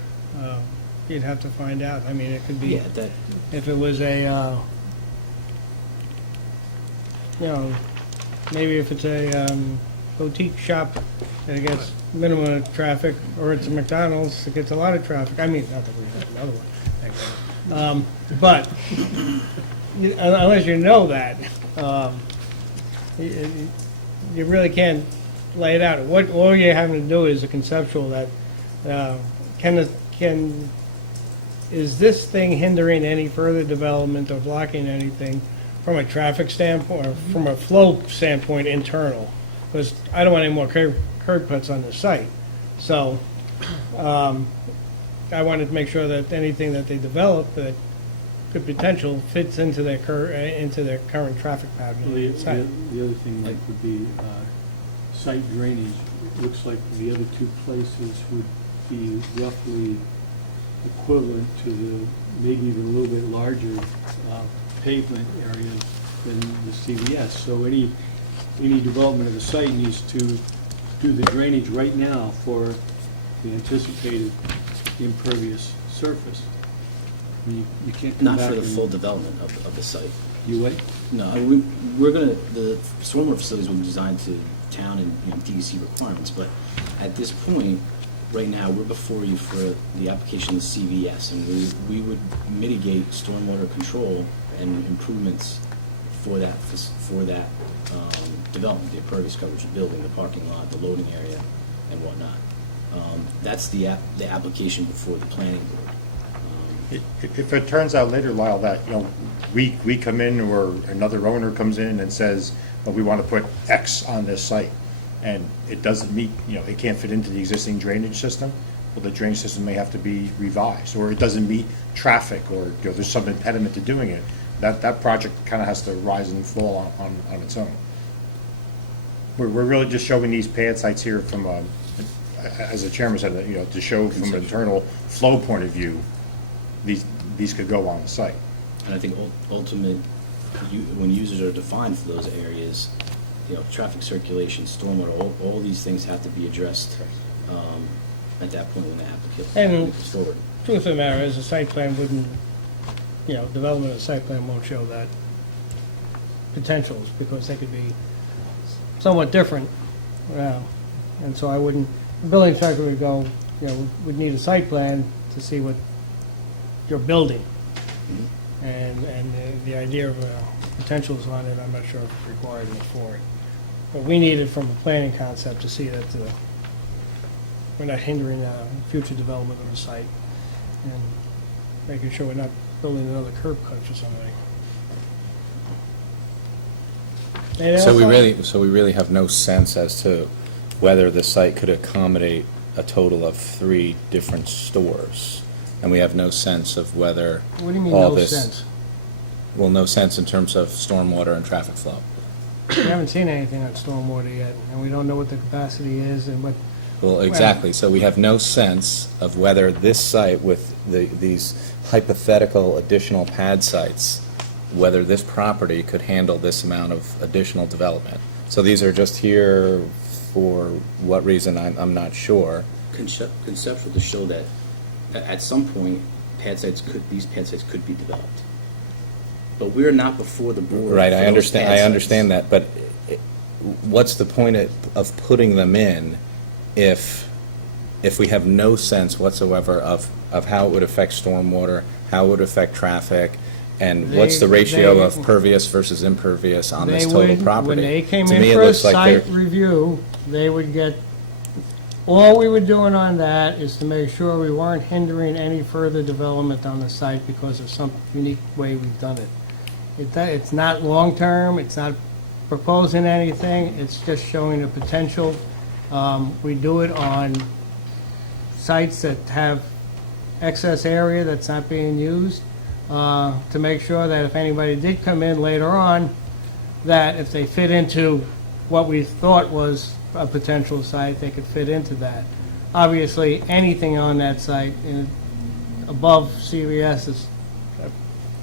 you'd have to find out. I mean, it could be, Yeah, that, if it was a, maybe if it's a boutique shop and it gets minimum of traffic, or it's a McDonald's, it gets a lot of traffic. I mean, not that we have another one, thank God. But unless you know that, you really can't lay it out. What all you're having to do is a conceptual that is this thing hindering any further development or blocking anything from a traffic standpoint or from a flow standpoint internal? Because I don't want any more curb cuts on the site. So I wanted to make sure that anything that they develop that could potential fits into their current traffic pattern Well, on the site. the other thing, Mike, would be site drainage. It looks like the other two places would be roughly equivalent to the, maybe even a little bit larger pavement area than the CVS. So any development of the site needs to do the drainage right now for the anticipated impervious surface. I mean, you can't come not back for the and- full development of the site. You what? No, the stormwater facilities will be designed to town and DEC requirements, but at this point, right now, we're before you for the application of CVS, and we would mitigate stormwater control and improvements for that development, the impervious coverage, the building, the parking lot, the loading area, and whatnot. That's the application before the planning board. If it turns out later, Lyle, that, we come in or another owner comes in and says, well, we want to put X on this site, and it doesn't meet, it can't fit into the existing drainage system, well, the drainage system may have to be revised, or it doesn't meet traffic, or, there's some impediment to doing it, that project kind of has to rise and fall on its own. We're really just showing these pad sites here from, as the chairman said, to show from an internal flow point of view, these could go on the site. And I think ultimate, when users are defined for those areas, traffic circulation, stormwater, all these things have to be addressed at that point when the application is forward. Truth of the matter is, a site plan wouldn't, development of a site plan won't show that potentials, because they could be somewhat different. And so I wouldn't, the building inspector would go, would need a site plan to see what you're building. And the idea of potentials on it, I'm not sure if it's required for it. But we need it from a planning concept to see that we're not hindering future development of the site and making sure we're not building another curb cut or something. Anything So else? we really have no sense as to whether the site could accommodate a total of 3 different stores. And we have no sense of whether What do you mean, all no this. sense? Well, no sense in terms of stormwater and traffic flow. We haven't seen anything on stormwater yet, and we don't know what the capacity is and what. Well, exactly. So we have no sense of whether this site with these hypothetical additional pad sites, whether this property could handle this amount of additional development. So these are just here for what reason, I'm not sure. Conceptual to show that at some point, these pad sites could be developed. But we're not before the board. Right, for I those understand, pad I sites. understand that, but what's the point of putting them in if we have no sense whatsoever of how it would affect stormwater, how it would affect traffic, And what's the ratio of They- pervious versus impervious on this They total would, property? when they came To in me, it for a looks like site they're- review, they would get, all we were doing on that is to make sure we weren't hindering any further development on the site because of some unique way we've done it. It's not long-term, it's not proposing anything, it's just showing the potential. We do it on sites that have excess area that's not being used, to make sure that if anybody did come in later on, that if they fit into what we thought was a potential site, they could fit into that. Obviously, anything on that site above CVS's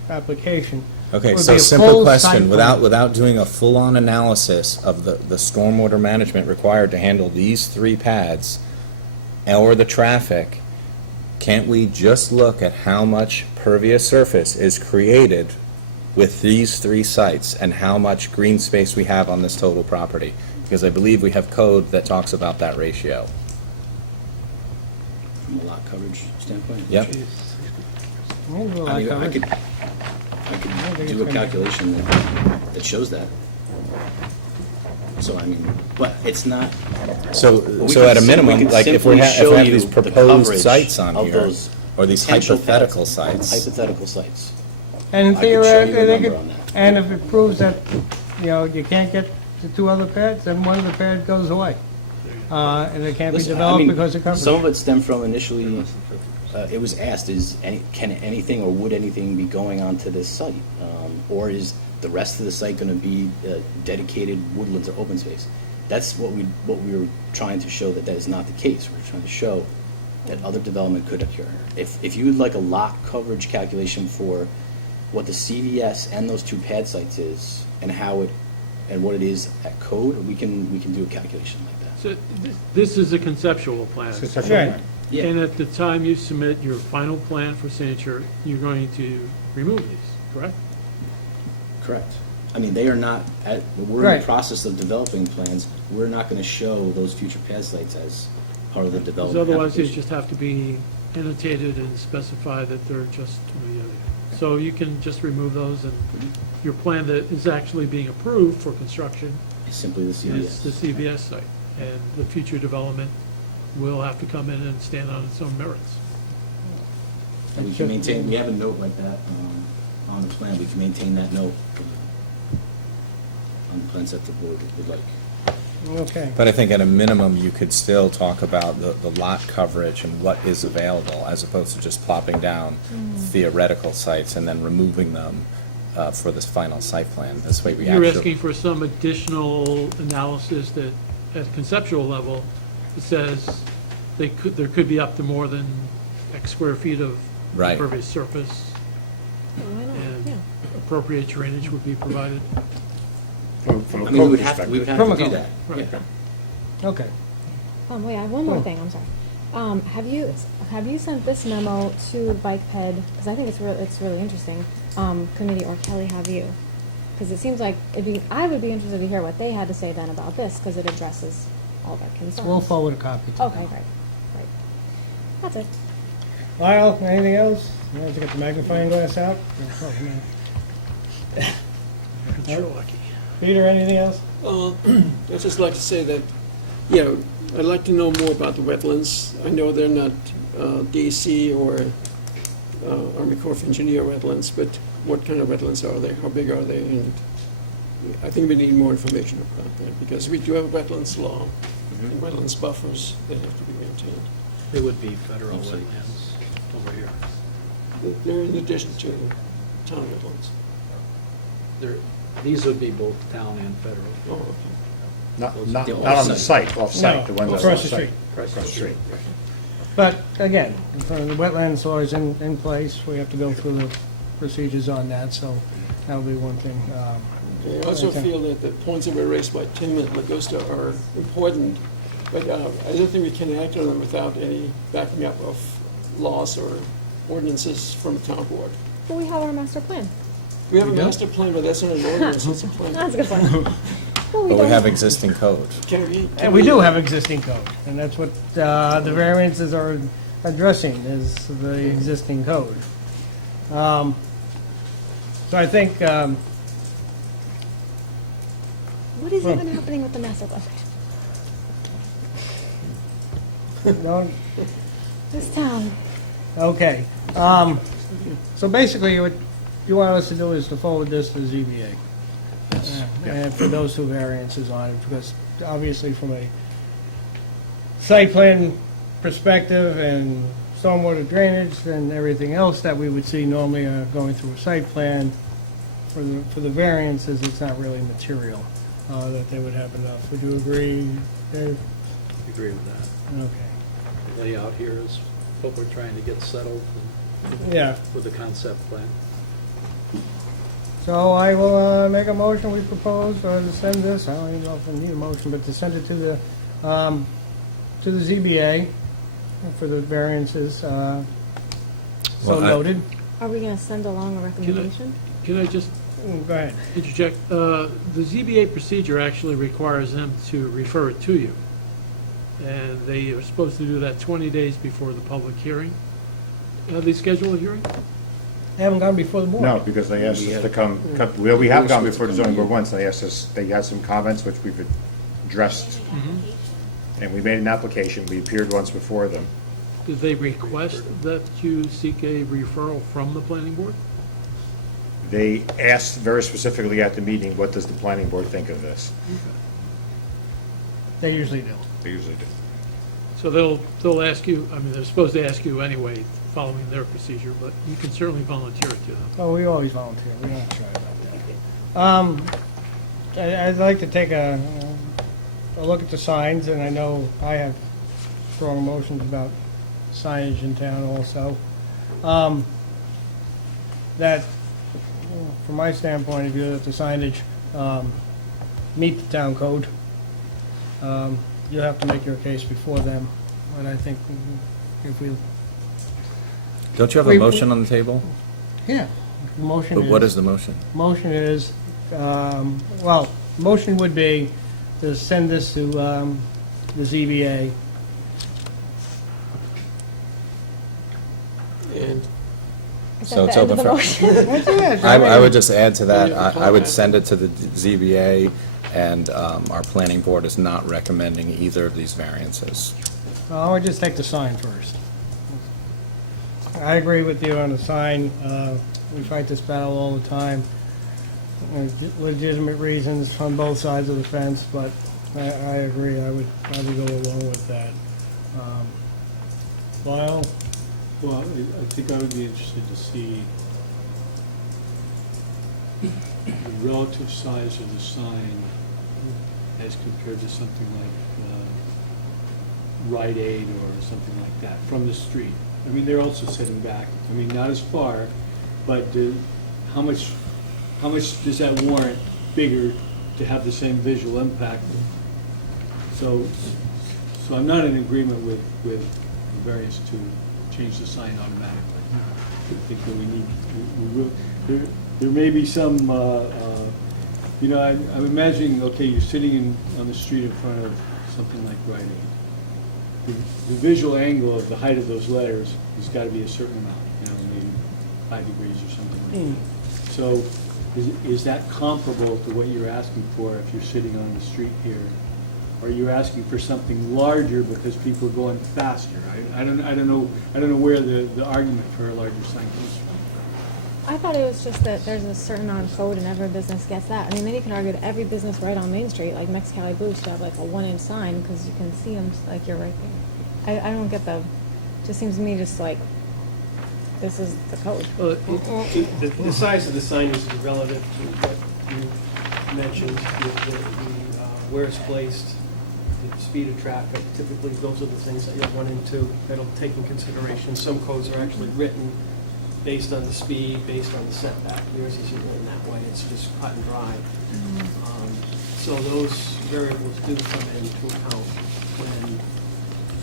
application. Okay, would so be a simple full site question, plan. without doing a full-on analysis of the stormwater management required to handle these 3 pads, or the traffic, can't we just look at how much pervious surface is created with these 3 sites and how much green space we have on this total property? Because I believe we have code that talks about that ratio. From a lot coverage standpoint? Yep. We'll do a lot I mean, coverage. I could think do a it's gonna- calculation that shows that. So, I mean, but it's not. So we so can at a sim- we minimum, can like if we simply have show these you the proposed coverage sites on of here, those or these potential hypothetical pads. sites. Hypothetical sites. And I could show you theoretically, a they number could, on that. and if it proves that, you can't get the 2 other pads, then one of the pads goes away. And it can't be Listen, I developed mean, because of coverage. some of it stemmed from initially, it was asked, can anything or would anything be going onto this site? Or is the rest of the site going to be dedicated woodlands or open space? That's what we were trying to show, that is not the case. We're trying to show that other development could occur. If you would like a lot coverage calculation for what the CVS and those 2 pad sites is, and how it, and what it is at code, we can do a calculation like that. So this is a conceptual plan. Right. Yeah. And at the time you submit your final plan for signature, you're going to remove these, correct? Correct. I mean, they are not, we're in Right. the process of developing plans. We're not going to show those future pad sites as part of the Because development otherwise, they application. just have to be annotated and specify that they're just, so you can just remove those, and your plan that is actually being approved for construction Simply the is the CVS. CVS site. And the future development will have to come in and stand on its own merits. And we can maintain, we have a note like that on the plan. We can maintain that note on the plans that the board would like. Okay. But I think at a minimum, you could still talk about the lot coverage and what is available, as opposed to just plopping down theoretical sites and then removing them for this final site plan. This way we You're actually... asking for some additional analysis that, at conceptual level, it says there could be up to more than X square feet of Right. impervious surface, Why not? and Yeah. appropriate drainage would be provided. From a I mean, we code would have to perspective. From a do code. that. Right. Yeah. Okay. Wait, I have one more Oh. thing, I'm sorry. Have you sent this memo to Bike Ped, because I think it's really interesting, committee, or Kelly, have you? Because it seems like, I would be interested to hear what they had to say then about this, because it addresses all their concerns. We'll forward a copy to them. Okay, great. That's it. Lyle, anything else? You want to get the magnifying glass out? You're lucky. Peter, anything else? I'd just like to say that, I'd like to know more about the wetlands. I know they're not DC or Army Corps of Engineer wetlands, but what kind of wetlands are they? How big are they? And I think we need more information about that, because we do have a wetlands law and wetlands buffers that have to be maintained. It would be federal wetlands over here. They're in addition to town wetlands. These would be both town and federal. Oh, okay. Not They're on the off-site. site, off-site, No, the ones that are across the off-site. street. Across the street. But again, the wetlands law is in place. We have to go through the procedures on that, so that'll be one thing. I also Okay. feel that the points that were raised by Tim and Magusta are important, but I don't think we can act on them without any backing up of laws or ordinances from the town board. Well, we have our master plan. We have a We do? master plan, but that's not an ordinance, it's a plan. That's a good point. Well, But we don't- have existing code. And we do have existing code, and that's what the variances are addressing, is the existing code. So I think, What is even happening with the master plan? no, This town. okay. So basically, what you want us to do is to forward this to the ZBA. And for those two variances on it, because obviously from a site plan perspective and stormwater drainage and everything else that we would see normally going through a site plan, for the variances, it's not really material, that they would have enough. Would you agree, Dave? Agree with that. Okay. The layout here is what we're trying to get settled Yeah. with the concept plan. So I will make a motion, we propose to send this, I don't even know if I need a motion, but to send it to the ZBA for the variances, so Well, noted. Are we gonna send along a recommendation? Can I just Go ahead. interject? The ZBA procedure actually requires them to refer it to you. And they are supposed to do that 20 days before the public hearing. Have they scheduled a hearing? They haven't gone before the board. No, because they asked us to come, we have gone before the zoning board once, they asked us, they had some comments which we've addressed. And we made an application, we appeared once before them. Did they request that you seek a referral from the planning board? They asked very specifically at the meeting, what does the planning board think of this? They usually do. They usually do. So they'll ask you, I mean, they're supposed to ask you anyway, following their procedure, but you can certainly volunteer it to them. Oh, we always volunteer, we're not shy about that. I'd like to take a look at the signs, and I know I have strong emotions about signage in town also. That, from my standpoint of view, that the signage meet the town code. You have to make your case before them, and I think if we, Don't you have a motion on the table? yeah, the motion is... But what is the motion? Motion is, well, motion would be to send this to the ZBA. And Is So that it's the end of open the for- motion? That's it. I would just add to that, Yeah, I would send it to the ZBA, and our planning board is not recommending either of these variances. I would just take the sign first. I agree with you on the sign. We fight this battle all the time. Legitimate reasons on both sides of the fence, but I agree. I would probably go along with that. Lyle? Well, I think I would be interested to see the relative size of the sign as compared to something like Rite Aid or something like that, from the street. I mean, they're also sitting back, I mean, not as far, but how much does that warrant bigger to have the same visual impact? So I'm not in agreement with the variance to change the sign automatically. I think that we need, there may be some, you know, I'm imagining, okay, you're sitting on the street in front of something like Rite Aid. The visual angle of the height of those letters has got to be a certain amount, you know, maybe 5 degrees or something like that. So is that comparable to what you're asking for if you're sitting on the street here? Or are you asking for something larger because people are going faster? I don't know where the argument for a larger sign comes from. I thought it was just that there's a certain amount of code and every business gets that. I mean, then you can argue that every business right on Main Street, like Mexicali Boots, should have like a 1-inch sign because you can see them like you're right there. I don't get just seems to me just like, this is the code. Well, The size of the sign is relative to what you mentioned, where it's placed, the speed of traffic. Typically, those are the things that you'll run into that'll take in consideration. Some codes are actually written based on the speed, based on the setback. Yours isn't written that way, it's just cut and dry. So those variables do come into account when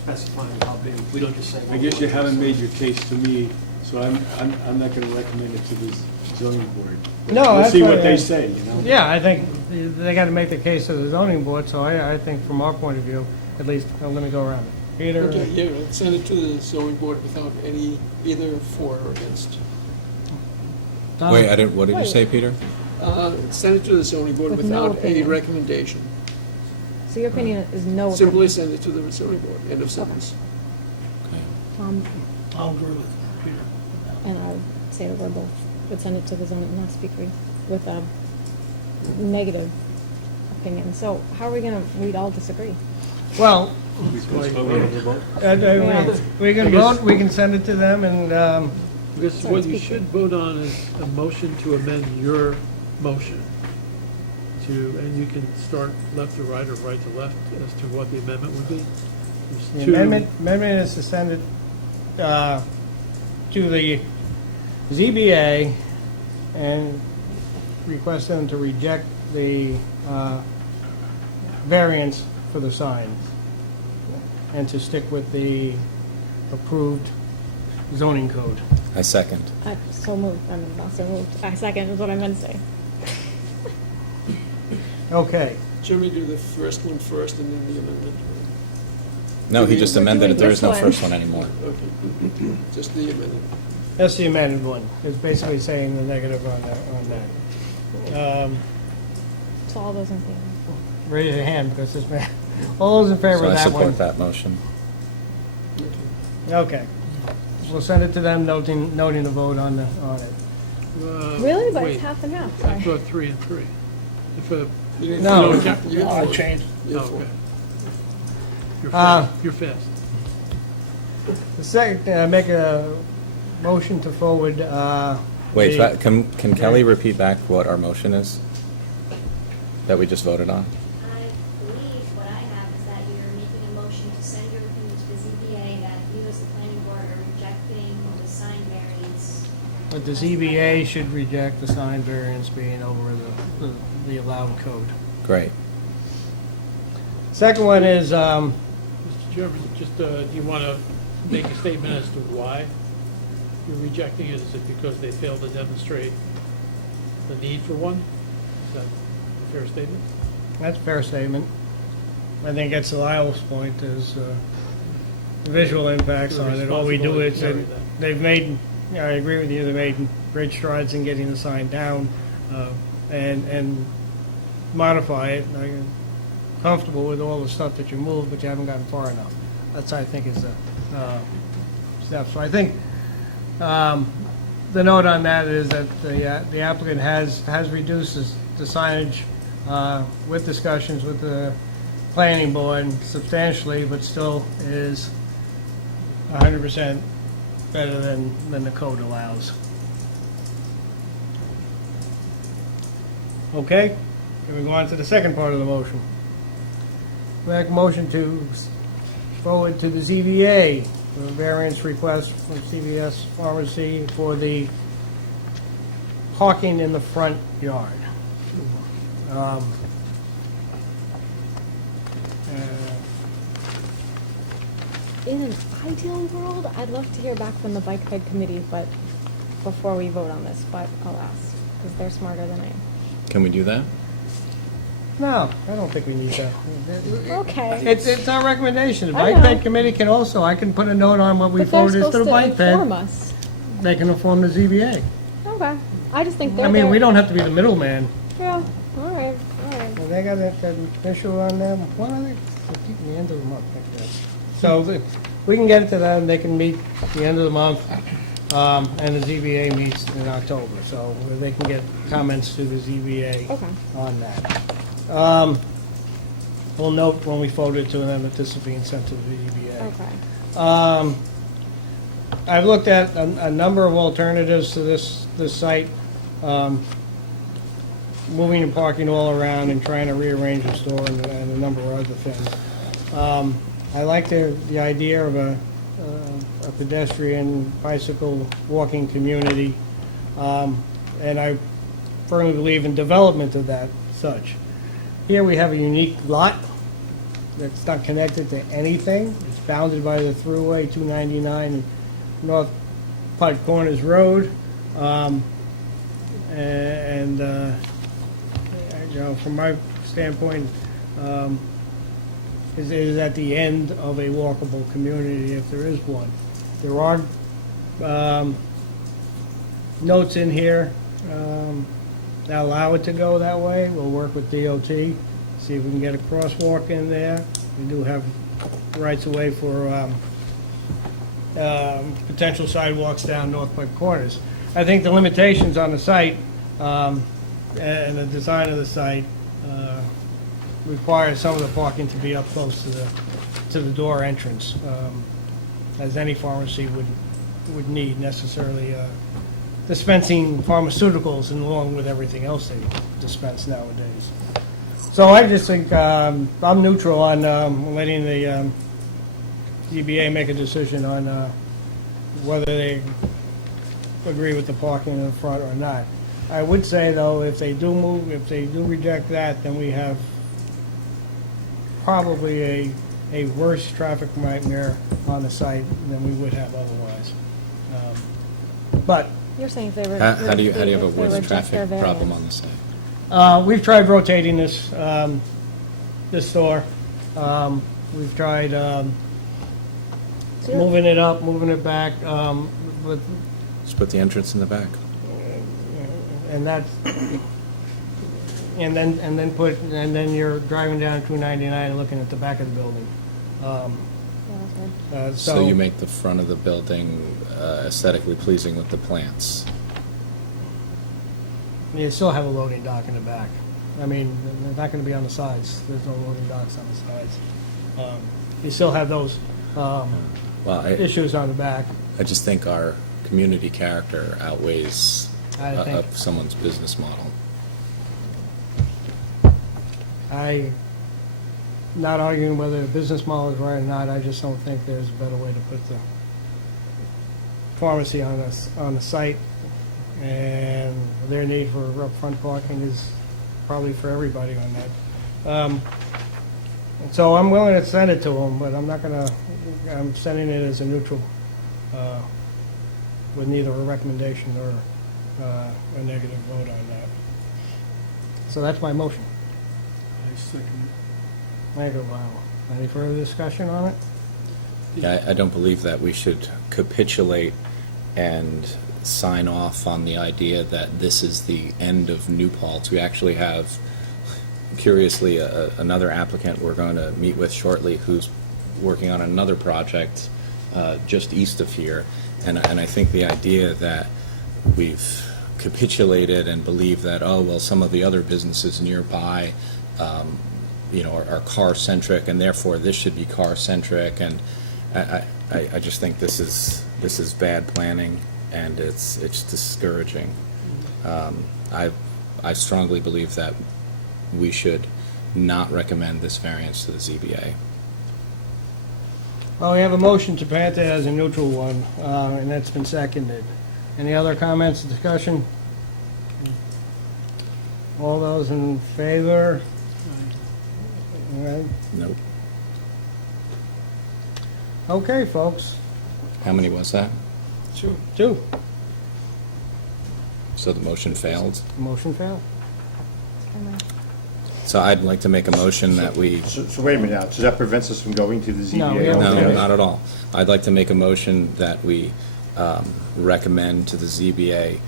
specifying how big. We don't just say. I guess you haven't made your case to me, so I'm not going to recommend it to the zoning board. No, We'll that's see what what I- they say, you know? Yeah, I think they got to make the case to the zoning board, so I think from our point of view, at least, I'm going to go around it. Peter? Okay, yeah, send it to the zoning board without any, either for or against. Tom? Wait, I didn't, what did you Wait. say, Peter? Send it to the zoning board With no without any opinion. recommendation. So your opinion is no Simply opinion? send it to the zoning board, end of sentence. Okay. I'll agree with Peter. And I would say that we're both, would send it to the zoning, not speak with a negative opinion. So how are we gonna, we'd all disagree? Well, We can vote, we can send it to them, and, Because Sorry, what you speak. should vote on is a motion to amend your motion to, and you can start left to right or right to left as to what the amendment would be. There's the two- amendment is to send it to the ZBA and request them to reject the variance for the sign and to stick with the approved zoning code. I second. I so moved, I mean, not so moved. I second is what I meant to say. Okay. Should we do the first one first and then the amendment? No, he just We're amended doing it. There is no this one. first one anymore. Okay, just the amendment. That's the amended one. It's basically saying the negative on that. So all those in favor? Raise your hand because this man, all those in favor So of I that one? support that motion. Okay. We'll send it to them noting the vote on it. Really? But wait, it's half and half. I Sorry. thought 3 and 3. If a, No. You get I four. changed. You get oh, four. okay. You're Uh, fast. You're fast. The second, make a motion to forward, Wait, the- that- can Kelly repeat back what our motion is? That we just voted on? I believe what I have is that you're making a motion to send your opinion to the ZBA that you as the planning board are rejecting the sign variance. But the ZBA should reject the sign variance being over the allowed code. Great. Second one is, Mr. Chairman, just, do you want to make a statement as to why you're rejecting it? Is it because they failed to demonstrate the need for one? Is that a fair statement? that's a fair statement. I think that's Lyle's point is visual impacts on it. All we do is, Responsibility to carry that. they've made, I agree with you, they made great strides in getting the sign down and modify it. And I'm comfortable with all the stuff that you moved, but you haven't gotten far enough. That's, I think, is the step. So I think the note on that is that the applicant has reduced the signage with discussions with the planning board substantially, but still is 100% better than the code allows. Okay, can we go on to the second part of the motion? Make a motion to forward to the ZBA for a variance request from CVS Pharmacy for the parking in the front yard. In an ideal world, I'd love to hear back from the Bike Ped Committee, but before we vote on this, but I'll ask, because they're smarter than I am. Can we do that? No, I don't think we need that. Okay. It's our recommendation. The I Bike know. Ped Committee can also, I can put a note on what we But they're forwarded to supposed the to Bike inform Ped. us. They can inform the ZBA. Okay. I just think they're I mean, we there. don't have to be the middleman. Yeah, all right, all right. Well, they got that issue on them. When are they? They're keeping the end of the month, I guess. So we can get it to them. They can meet the end of the month, and the ZBA meets in October. So they can get comments to the ZBA Okay. on that. We'll note when we forward it to them that this is being sent to the ZBA. Okay. I've looked at a number of alternatives to this site, moving and parking all around and trying to rearrange the store and a number of other things. I like the idea of a pedestrian, bicycle, walking community, and I firmly believe in development of that such. Here we have a unique lot that's not connected to anything. It's bounded by the thruway, 299 and North Pike Corners Road. You know, from my standpoint, it is at the end of a walkable community if there is one. There are notes in here allow it to go that way. We'll work with DOT, see if we can get a crosswalk in there. We do have rights of way for potential sidewalks down North Pike Corners. I think the limitations on the site and the design of the site require some of the parking to be up close to the door entrance, as any pharmacy would need necessarily dispensing pharmaceuticals and along with everything else they dispense nowadays. So I just think I'm neutral on letting the ZBA make a decision on whether they agree with the parking in the front or not. I would say, though, if they do reject that, then we have probably a worse traffic nightmare on the site than we would have otherwise. But You're saying if they were. How do you have a if they worse reject their traffic problem variance. on the site? we've tried rotating this store. We've tried So you're- moving it up, moving it back, but Just put the entrance in the back. and that's, and then you're driving down 299 and looking at the back of the building. Yeah, that's good. So you make the front of the building aesthetically pleasing with the plants. You still have a loading dock in the back. I mean, they're not going to be on the sides. There's no loading docks on the sides. You still have those Well, issues on the back. I just think our community character outweighs I think- of someone's business model. Not arguing whether the business model is right or not, I just don't think there's a better way to put the pharmacy on the site, and their need for upfront parking is probably for everybody on that. And so I'm willing to send it to them, but I'm sending it as a neutral, with neither a recommendation or a negative vote on that. So that's my motion. I second it. Thank you, Lyle. Any further discussion on it? Yeah, I don't believe that we should capitulate and sign off on the idea that this is the end of New Paltz. We actually have, curiously, another applicant we're going to meet with shortly who's working on another project just east of here. And I think the idea that we've capitulated and believe that, oh, well, some of the other businesses nearby are car-centric, and therefore this should be car-centric, and I just think this is bad planning, and it's discouraging. I strongly believe that we should not recommend this variance to the ZBA. Well, we have a motion to grant it as a neutral one, and that's been seconded. Any other comments, discussion? All those in favor? All right. Nope. Okay, folks. How many was that? Two. So the motion failed? Motion failed. So I'd like to make a motion that we... So wait a minute now, so that prevents us from going to the ZBA? No, we haven't. No, not at all. I'd like to make a motion that we recommend to the ZBA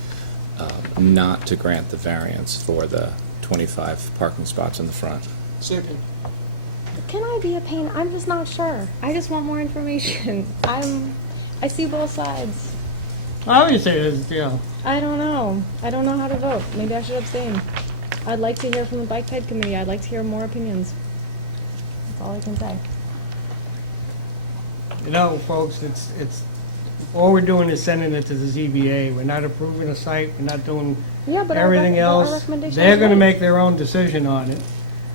not to grant the variance for the 25 parking spots in the front. Second. Can I be a pain? I'm just not sure. I just want more information. I see both sides. Obviously, it's, I don't know. I don't know how to vote. Maybe I should abstain. I'd like to hear from the Bike Ped Committee. I'd like to hear more opinions. That's all I can say. folks, it's all we're doing is sending it to the ZBA. We're not approving a site. We're not doing Yeah, but everything our else. recommendation They're is going to right. make their own decision on it.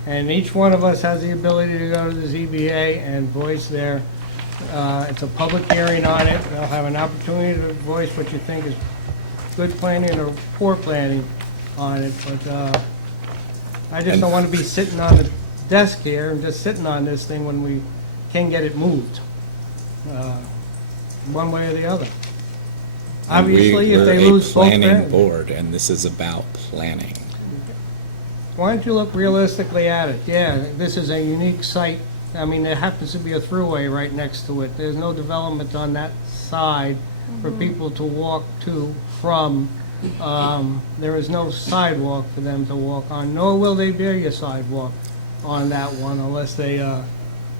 And each one of us has the ability to go to the ZBA and voice their, it's a public hearing on it. They'll have an opportunity to voice what you think is good planning or poor planning on it. But I just don't want to be sitting on the desk here and just sitting on this thing when we can get it moved, one way or the other. Obviously, if they lose both We're a planning variants. board, and this is about planning. Why don't you look realistically at it? Yeah, this is a unique site. I mean, there happens to be a thruway right next to it. There's no development on that side for people to walk to from there is no sidewalk for them to walk on, nor will they be a sidewalk on that one unless they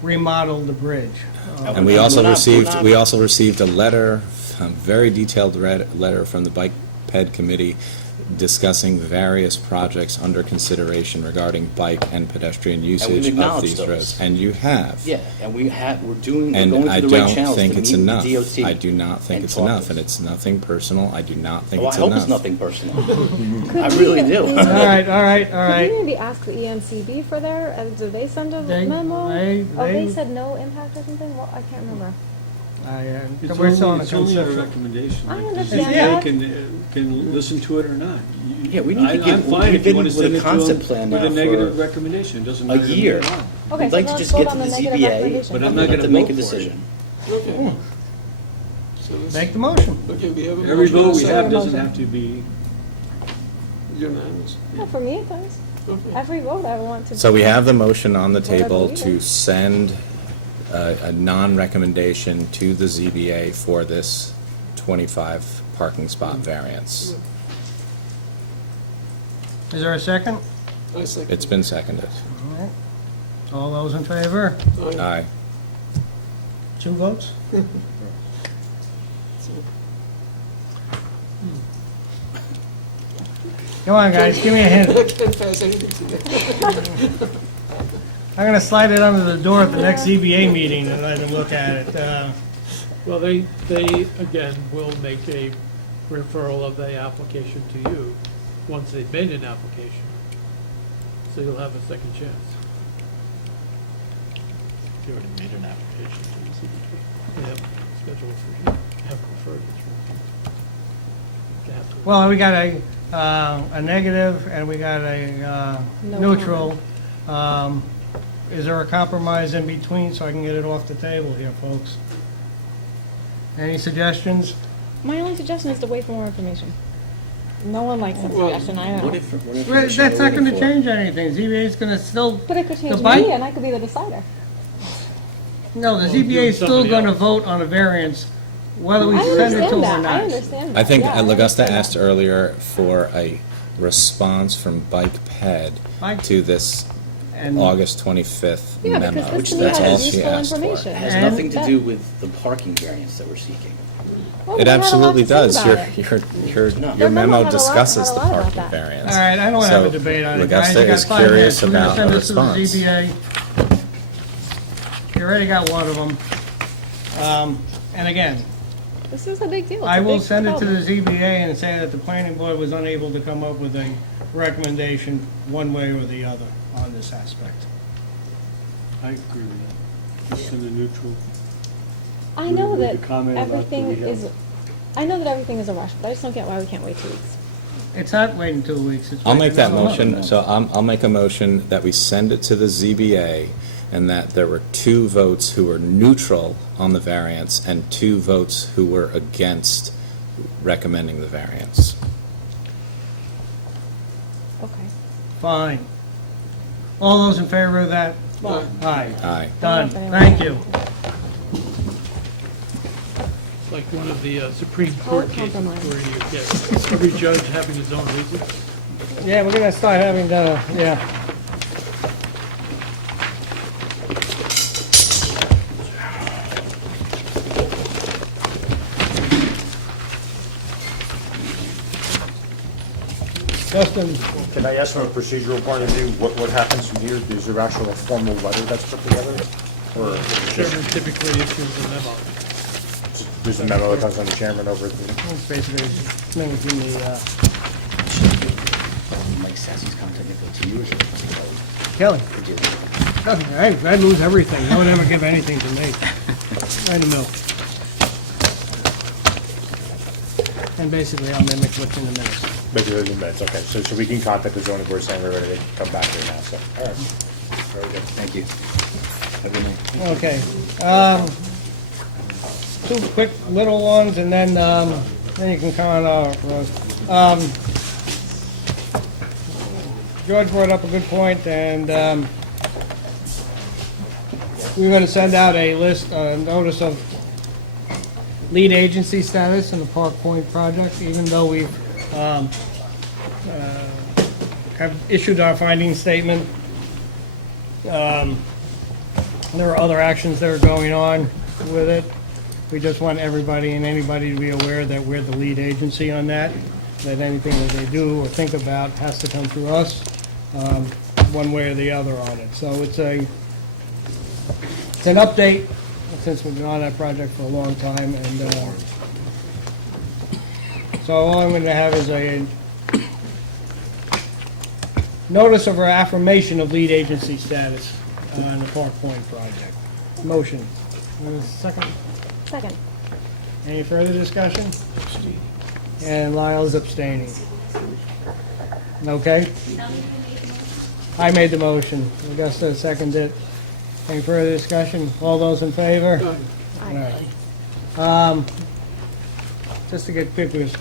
remodel the bridge. And we also received a letter, a very detailed letter from the Bike Ped Committee discussing various projects under consideration regarding bike and pedestrian usage of acknowledged these those. roads. And you have. Yeah, and we're going And through I the right don't channels to think meet it's with enough. the DOT. I do not think and it's talk enough, to and them. it's nothing personal. I do not think Oh, it's I hope enough. it's nothing personal. Could I we- really do. All right, all right, all Could right. we maybe ask the ENCB for their, did they send a They- memo? they- Oh, they they- said no impact or something? Well, I can't remember. It's We're still on only, the it's only a conceptual. recommendation. I Like, understand the that. ZBA can listen to it or not. Yeah, we need to I'm give- fine if we've you been want to with a send it to concept them plan with now a negative for recommendation, it doesn't a matter to me year. at all. Okay, We'd so like to let's just vote get on to the the negative ZBA, recommendation. But I'm and not let gonna them make a vote for it. decision. Okay. So let's- Make the motion. Okay, we have a Every motion vote and a we have second. doesn't have to be, Unanimous. No, for me it does. Okay. Every vote I want to. So we have the motion on the Whatever table we to do. send a non-recommendation to the ZBA for this 25 parking spot variance. Is there a second? I second. It's been seconded. All right. All those in favor? Aye. Aye. 2 votes? Come on, guys, give me a hint. I can't pass anything today. I'm gonna slide it under the door at the next ZBA meeting and let them look at it. Well, they again, will make a referral of the application to you once they've made an application. So you'll have a second chance. You already made an application to the CBP. They have scheduled for you, have referred it through. They have to- Well, we got a negative and we got a No neutral. Is there a compromise in between so I can get it off the table here, folks? Any suggestions? My only suggestion is to wait for more information. No one likes that Well, suggestion, I know. What Well, information that's are not we gonna waiting for? change anything. ZBA is gonna still, But it could change The bike- me and I could be the decider. no, the Well, ZBA is do still somebody gonna else. vote on a variance, whether we I send it to understand them or that, I not. understand that. I think Yeah, I Augusta understand asked that. earlier for a response from Bike Ped Bike- to this And August 25th Yeah, memo. because this which to me That's all has she useful asked for. information. It has And nothing to that- do with the parking variance that we're seeking. Well, It they had a lot absolutely to say does. about Your, it. your, No. your Their memo memo had discusses had a the lot about parking that. variance. All right, I don't wanna have a So, debate on it, guys. Augusta You got is 5 curious minutes. We're gonna about send a this to the response. ZBA. You already got one of them. And again, This is a big deal. It's I a will big send it to the development. ZBA and say that the planning board was unable to come up with a recommendation one way or the other on this aspect. I agree with that. Just send a neutral. I know With the that comment about everything that we have- is, I know that everything is a rush, but I just don't get why we can't wait 2 weeks. It's not waiting 2 weeks. It's I'll waiting make that another month. motion, so I'll make a motion that we send it to the ZBA and that there were 2 votes who were neutral on the variance and 2 votes who were against recommending the variance. Okay. Fine. All those in favor of that? Well, Aye. Aye. Done. Thank you. Like one of the Supreme Call Court it cases compromise. where you get every judge having his own reason. Yeah, we're gonna start having the, yeah. Justin, Can I ask from a procedural point of view, what happens from here? Is there actual formal letter that's put together? Or Chairman typically issues a memo. there's a memo that comes from the chairman over the... it's basically, thing within the, Mike Sassy's contact info to you or should Kelly. I do? I lose everything. No one ever give anything to me. Right in the middle. And basically, I'll mimic what's in the minutes. Basically, the minutes, okay. So we can contact the zoning board saying we're ready to come back here now, so, all right. Very good. Thank you. Have a good night. Okay. 2 quick little ones, and then you can comment on it. George brought up a good point, and we're going to send out a list, notice of lead agency status in the Park Point project, even though we've have issued our finding statement. There are other actions that are going on with it. We just want everybody and anybody to be aware that we're the lead agency on that, that anything that they do or think about has to come through us, one way or the other on it. So it's an update, since we've been on that project for a long time, and so all I'm going to have is a notice of our affirmation of lead agency status on the Park Point project. Motion. Second. Second. Any further discussion? And Lyle's abstaining. Okay? I made the motion. Augusta seconded it. Any further discussion? All those in favor? Aye. Aye. Just to get quick, because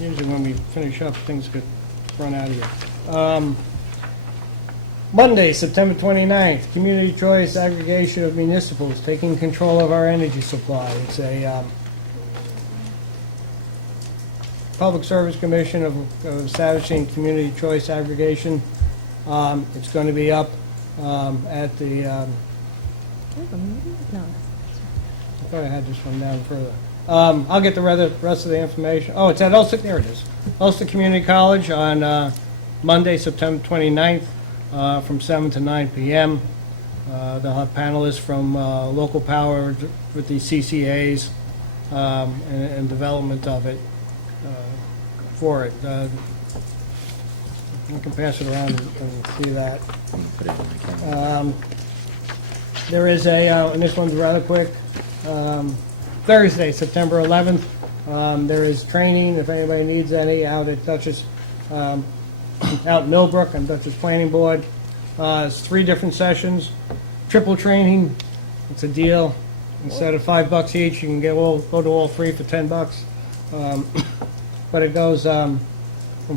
usually when we finish up, things get run out of here. Monday, September 29th, Community Choice Aggregation of Municipals, taking control of our energy supply. It's a Public Service Commission of establishing community choice aggregation. It's going to be up at the, I No. thought I had this one down further. I'll get the rest of the information. Oh, it's at Ulster, there it is. Ulster Community College on Monday, September 29th. From 7 to 9 p.m. They'll have panelists from local power with the CCAs and development of it for it. You can pass it around and see that. Put it in my calendar. There is and this one's rather quick, Thursday, September 11th. There is training, if anybody needs any, out at Dutchess, out in Millbrook on Dutchess Planning Board. It's 3 different sessions, triple training. It's a deal. Instead of $5 each, you can go to all 3 for $10. But it goes from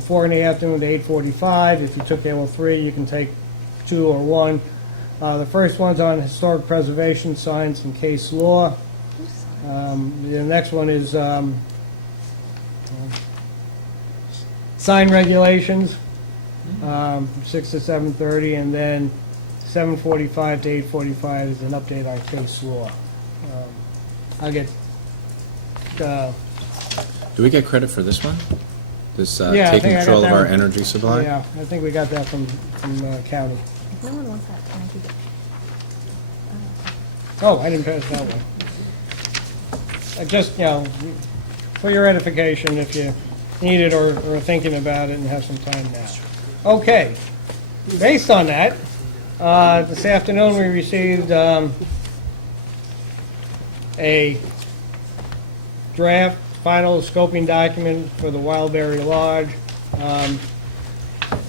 4 in the afternoon to 8:45. If you took all 3, you can take 2 or 1. The first one's on historic preservation, science, and case law. The next one is sign regulations. 6 to 7:30, and then 7:45 to 8:45 is an update on case law. I'll get, Do we get credit for this one? This Yeah, I taking think I got control of that our one. energy supply? yeah, I think we got that from county. If no one wants that, can I keep it? Oh, I didn't pass that one. Just, for your edification, if you need it or are thinking about it and have some time now. Okay, based on that, this afternoon we received a draft final scoping document for the Wildberry Lodge.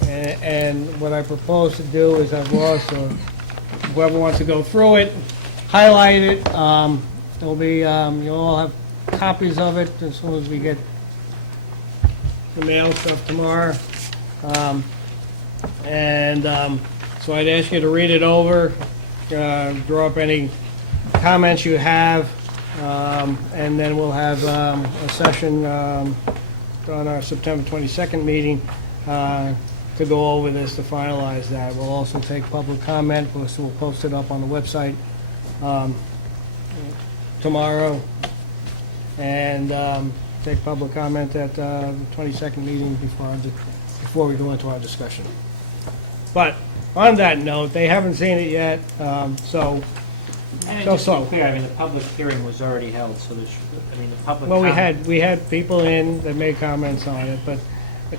And what I propose to do is have Ross or whoever wants to go through it, highlight it. There'll be, you'll all have copies of it as soon as we get the mail stuff tomorrow. So I'd ask you to read it over, draw up any comments you have, and then we'll have a session on our September 22nd meeting to go over this, to finalize that. We'll also take public comment, we'll post it up on the website tomorrow, and take public comment at the 22nd meeting before we go into our discussion. But on that note, they haven't seen it yet, so. And just to be clear, I mean, the public hearing was already held, so there's, I mean, the public. Well, we had people in that made comments on it, but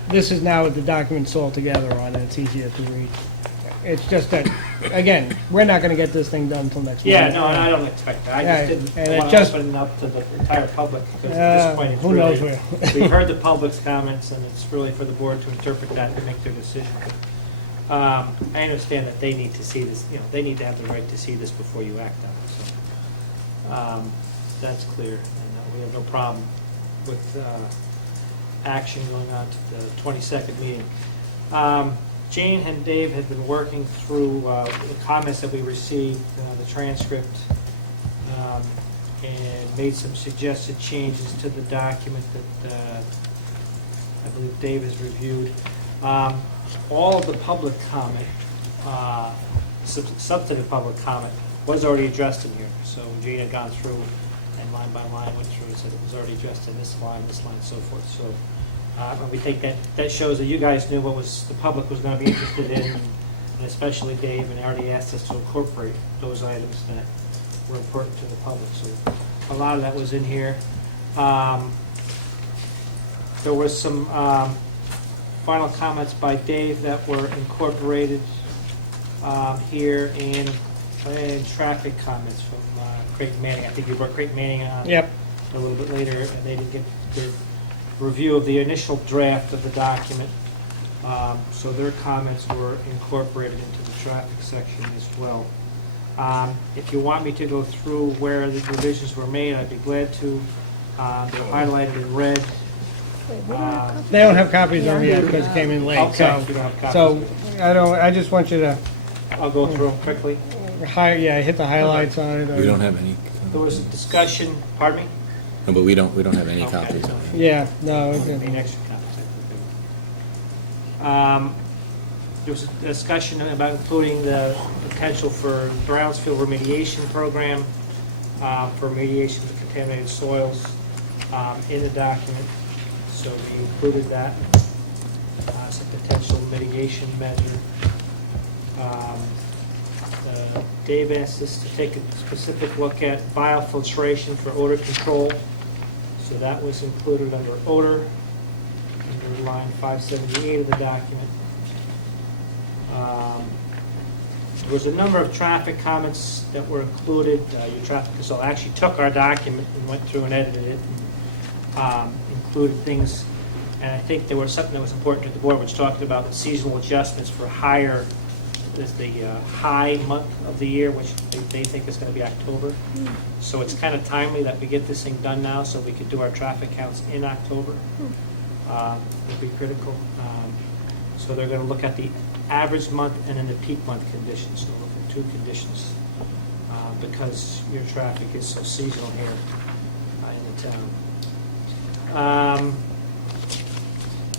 this is now the documents all together on it. It's easier to read. It's just that, again, we're not going to get this thing done until next month. Yeah, no, and I don't expect that. I Yeah, just and didn't it want just- to open it up to the entire public, because at this point, it's who knows really, where. we've heard the public's comments, and it's really for the board to interpret that and make their decision. I understand that they need to see this, they need to have the right to see this before you act on it, so. That's clear, and we have no problem with action going on to the 22nd meeting. Jane and Dave had been working through the comments that we received, the transcript, and made some suggested changes to the document that I believe Dave has reviewed. All of the public comment, substantive public comment, was already addressed in here. So Gene had gone through and line by line went through and said it was already addressed in this line, and so forth. So and we think that shows that you guys knew what the public was going to be interested in, and especially Dave, and already asked us to incorporate those items that were important to the public. So a lot of that was in here. There was some final comments by Dave that were incorporated here, and traffic comments from Creighton Manning. I think you brought Creighton Manning on Yep. a little bit later, and they didn't get their review of the initial draft of the document. So their comments were incorporated into the traffic section as well. If you want me to go through where the revisions were made, I'd be glad to. They're highlighted in red. They don't have copies of them yet because it came in late. Okay, you don't have copies. So I just want you to, I'll go through them quickly. hit the highlights on it. We don't have any, There was a discussion, pardon me? no, but we don't have any Okay. copies of it. Yeah, no. Any extra copies? There was a discussion about including the potential for Brownsfield remediation program for remediation of contaminated soils in the document. So we included that as a potential mitigation measure. Dave asked us to take a specific look at biofiltration for odor control. So that was included under odor, under line 578 of the document. There was a number of traffic comments that were included. Your traffic consultant actually took our document and went through and edited it, and included things. And I think there was something that was important to the board, which talked about seasonal adjustments for higher, is the high month of the year, which they think is going to be October. So it's kind of timely that we get this thing done now, so we could do our traffic counts in October. Would be critical. So they're going to look at the average month and then the peak month conditions. So look at two conditions because your traffic is so seasonal here in the town.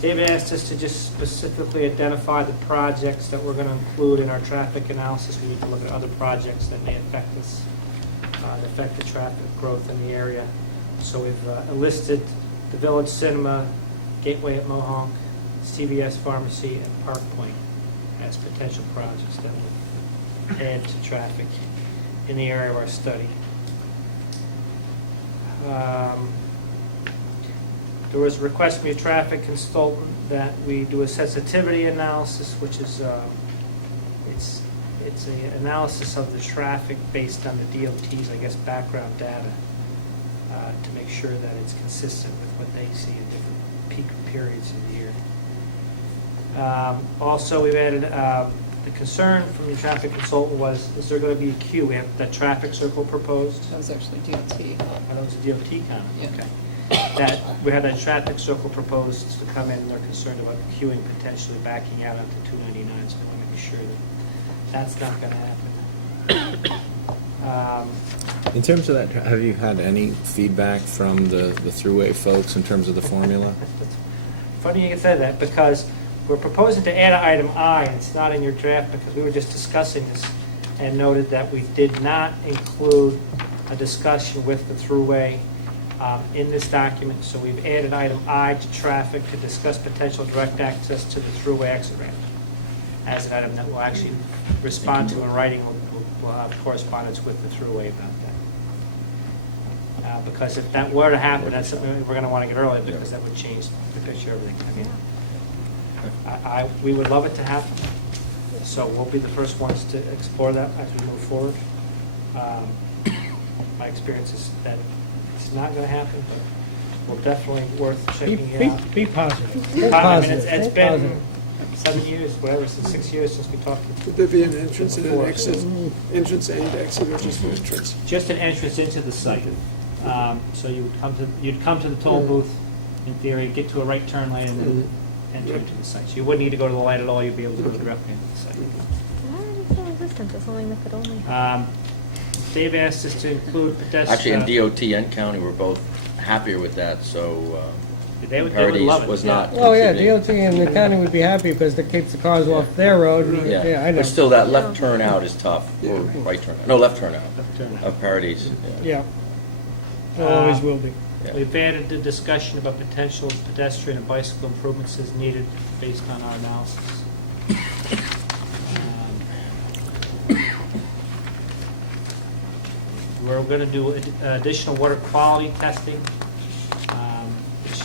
David asked us to just specifically identify the projects that we're going to include in our traffic analysis. We need to look at other projects that may affect us, affect the traffic growth in the area. So we've listed the Village Cinema, Gateway at Mohonk, CVS Pharmacy, and Park Point as potential projects that will add to traffic in the area of our study. There was a request from your traffic consultant that we do a sensitivity analysis, which is it's an analysis of the traffic based on the DOT's, I guess, background data to make sure that it's consistent with what they see in different peak periods of the year. Also, we've added the concern from the traffic consultant was, is there going to be a queue? We have that traffic circle proposed. That was actually DOT. Oh, that was a DOT comment. Yeah. Okay. That we had that traffic circle proposed to come in, and they're concerned about queuing potentially backing out onto 299. So we want to make sure that that's not going to happen. In terms of that, have you had any feedback from the Thruway folks in terms of the formula? Funny you can say that, because we're proposing to add an item I, and it's not in your draft because we were just discussing this and noted that we did not include a discussion with the Thruway in this document. So we've added item I to traffic to discuss potential direct access to the Thruway exit ramp as an item that we'll actually respond to in writing. We'll have correspondence with the Thruway about that. Because if that were to happen, that's something we're going to want to get early, because that would change the picture of everything. I mean, we would love it to happen, so we'll be the first ones to explore that as we move forward. My experience is that it's not going to happen, but we'll definitely worth checking it out. Be positive. Be I mean, positive. it's Be been positive. 7 years, whatever, since 6 years since we talked. Would there be an entrance and an Before. exit, entrance and exit, or just an entrance? Just an entrance into the site. So you'd come to the toll booth, in theory, get to a right turn lane, and then enter into the site. So you wouldn't need to go to the light at all, you'd be able to go directly into the site. Why are they so resistant to something that could only... Dave asked us to include pedestrian... Actually, in DOT and county, we're both happier with that, so They would Parodies love it. was not. Oh, yeah, contributing. DOT and the county would be happy because that keeps the cars off their road. Yeah, I know. But still, that left turnout is tough, or right turnout, no, left turnout of Parodies. Yeah. It always will be. Yeah. We've added the discussion about potential pedestrian and bicycle improvements as needed based on our analysis. We're going to do additional water quality testing, which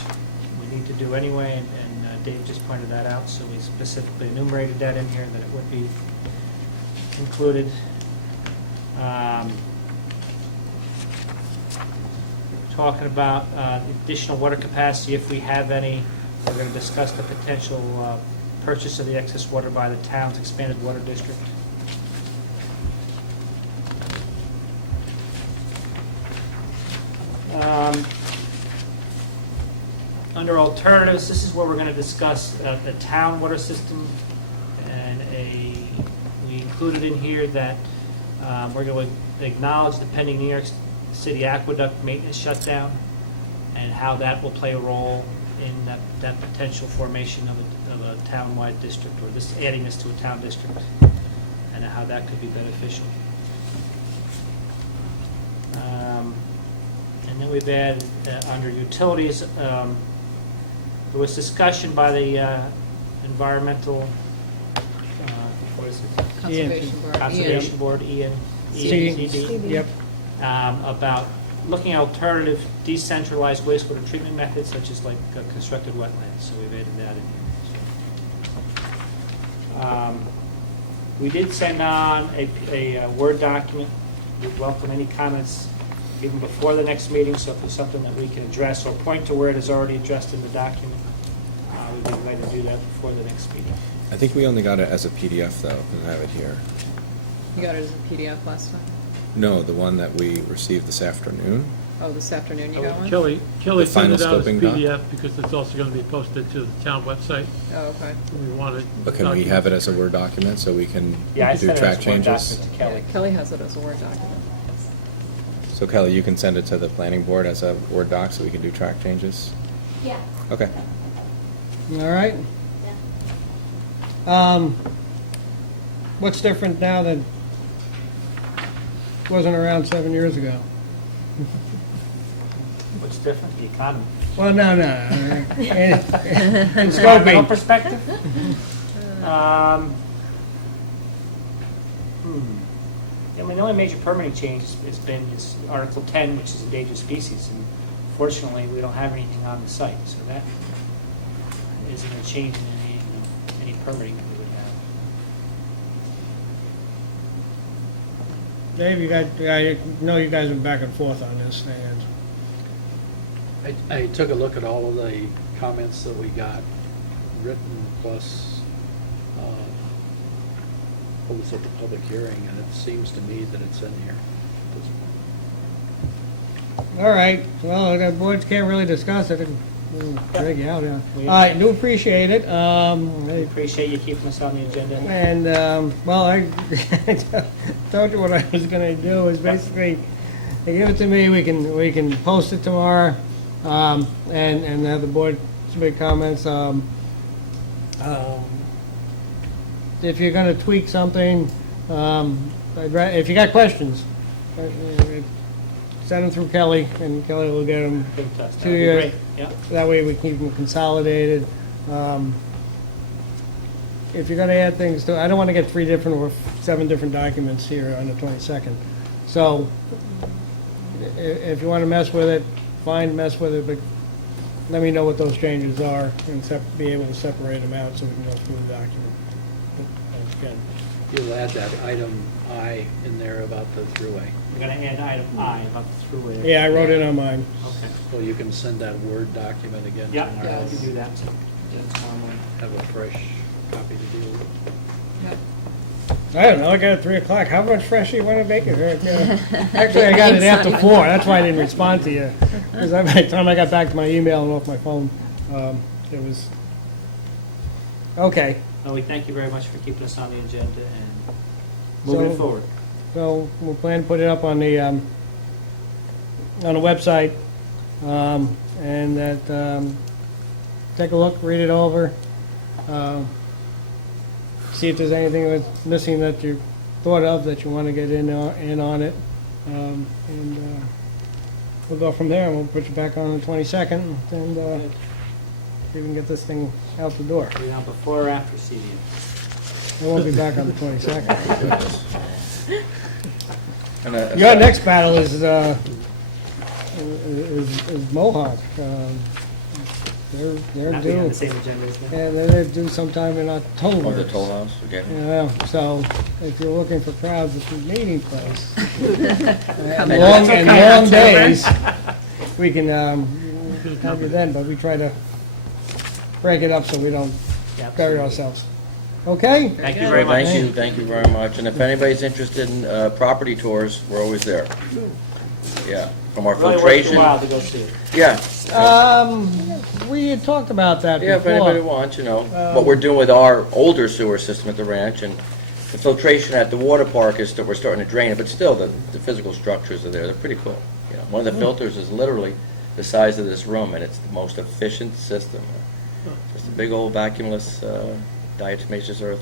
we need to do anyway, and Dave just pointed that out, so we specifically enumerated that in here, that it would be included. Talking about additional water capacity, if we have any. We're going to discuss the potential purchase of the excess water by the town's expanded water district. Under alternatives, this is where we're going to discuss the town water system, and we included in here that we're going to acknowledge the pending New York City aqueduct maintenance shutdown and how that will play a role in that potential formation of a town-wide district, or this adding this to a town district, and how that could be beneficial. And then we've added, under utilities, there was discussion by the environmental, what is it? Conservation Board. Conservation Board, CD. Yep. About looking at alternative decentralized wastewater treatment methods, such as like constructed wetlands. So we've added that in here. We did send on a Word document. We'd welcome any comments even before the next meeting, so if there's something that we can address or point to where it is already addressed in the document, we'd be glad to do that before the next meeting. I think we only got it as a PDF, though, because I have it here. You got it as a PDF last time? No, the one that we received this afternoon. Oh, this afternoon you got one? Kelly The sent it final out as scoping doc? PDF because it's also going to be posted to the town website. Oh, okay. We want it. But can we have it as a Word document so we can Yeah, I do sent it track as one changes? document to Kelly. Kelly has it as a Word document. So Kelly, you can send it to the planning board as a Word doc so we can do track changes? Yeah. Okay. All right. What's different now that wasn't around 7 years ago? What's different? The economy. Well, no. In Environmental scoping. perspective? I mean, the only major permitting change has been is Article 10, which is endangered species, and fortunately, we don't have anything on the site, so that isn't a change in any permitting that we would have. Dave, I know you guys are back and forth on this, and I took a look at all of the comments that we got, written plus what was at the public hearing, and it seems to me that it's in here at this point. all right. Well, the boards can't really discuss it. We'll drag you out, yeah. I do appreciate it. We I appreciate you keeping us on the agenda. And, well, I told you what I was gonna do, is basically, they give it to me, we can post it tomorrow, and have the board submit comments. If you're gonna tweak something, if you got questions, send them through Kelly, and Kelly will get them That'd to be you. great. Yeah. That way we keep them consolidated. If you're gonna add things to, I don't wanna get 3 different or 7 different documents here on the 22nd. So, if you wanna mess with it, fine, mess with it, but let me know what those changes are and be able to separate them out so we can go through the document. Again. You'll add that item I in there about the throughway. We're going to add item I about the throughway. Yeah, I wrote it on mine. Okay. So you can send that Word document again Yeah, tomorrow. I can do that. Tomorrow morning. Have a fresh copy to deal with. I don't know, I got it 3 o'clock. How much fresh do you want to make it? Actually, I got it after 4. That's why I didn't respond to you. Because by the time I got back to my email and off my phone, it was, okay. Well, we thank you very much for keeping us on the agenda and moving forward. So we'll plan to put it up on the website, and that take a look, read it over, see if there's anything that's missing that you thought of that you want to get in on it. And we'll go from there, and we'll put you back on the 22nd, and see if we can get this thing out the door. You know, before or after CDM? I won't be back on the 22nd. And, Your next battle is Mohawk. They're Not being on due. the same agenda as that. Yeah, they're due sometime in October. Oh, the toll house, okay. Yeah, so if you're looking for crowds at the meeting place, and in. long, It's and okay, long October. days, we can have you then, but we try to break it up so we don't bury ourselves. Okay? Thank you very much. Thank you very much. And if anybody's interested in property tours, we're always there. Yeah, from our Really worth filtration. your while to go see it. Yeah, We had talked about that yeah, if anybody before. wants, what we're doing with our older sewer system at the ranch, and the filtration at the water park is that we're starting to drain it, but still, the physical structures are there, they're pretty cool. One of the filters is literally the size of this room, and it's the most efficient system. Just a big old vacuumless diatomaceous earth.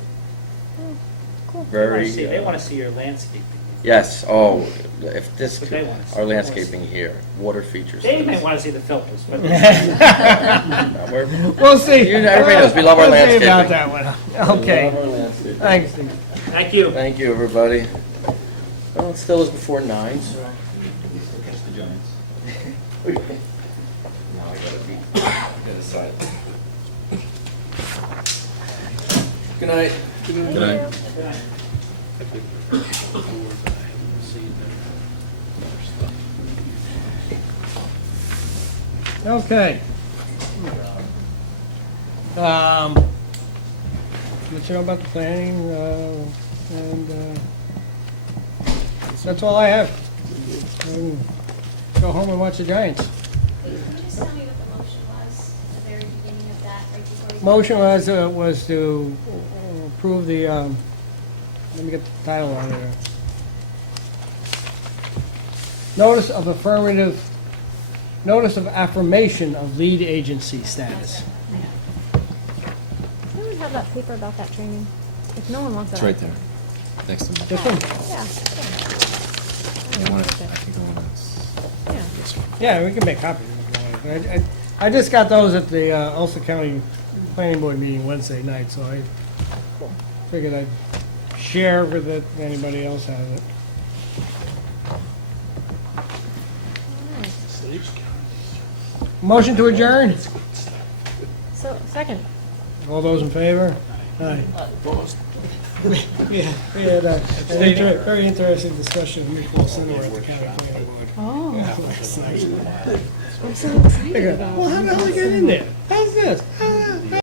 Cool. Very, They want to see your landscaping. yes, oh, if this, What they want to see. our landscaping here, water features. They may want to see the filters, but. We'll see. Everybody knows, we love our We'll see about landscaping. that one. Okay. Thanks. Thank you. Thank you, everybody. Well, it still is before 9. So. Good night. Good night. Okay. Let you know about the planning, and that's all I have. Go home and watch the Giants. Can you just tell me what the motion was, at the very beginning of that, right before you... Motion was to approve the, let me get the title on it. Notice of affirmation of lead agency status. Does anyone have that paper about that training? If no one wants it. It's right there, next to me. This one? Yeah. I think I want to. Yeah. This one. Yeah, we can make copies. I just got those at the Ulster County Planning Board meeting Wednesday night, so I figured I'd share with it if anybody else has it. Motion to adjourn? So, second. All those in favor? Aye. Yeah, we had a very interesting discussion with Nicholas Center at the county planning board. Oh. Yeah, last night. I'm so excited They go, about well, how the hell did they get in there? How's this? How's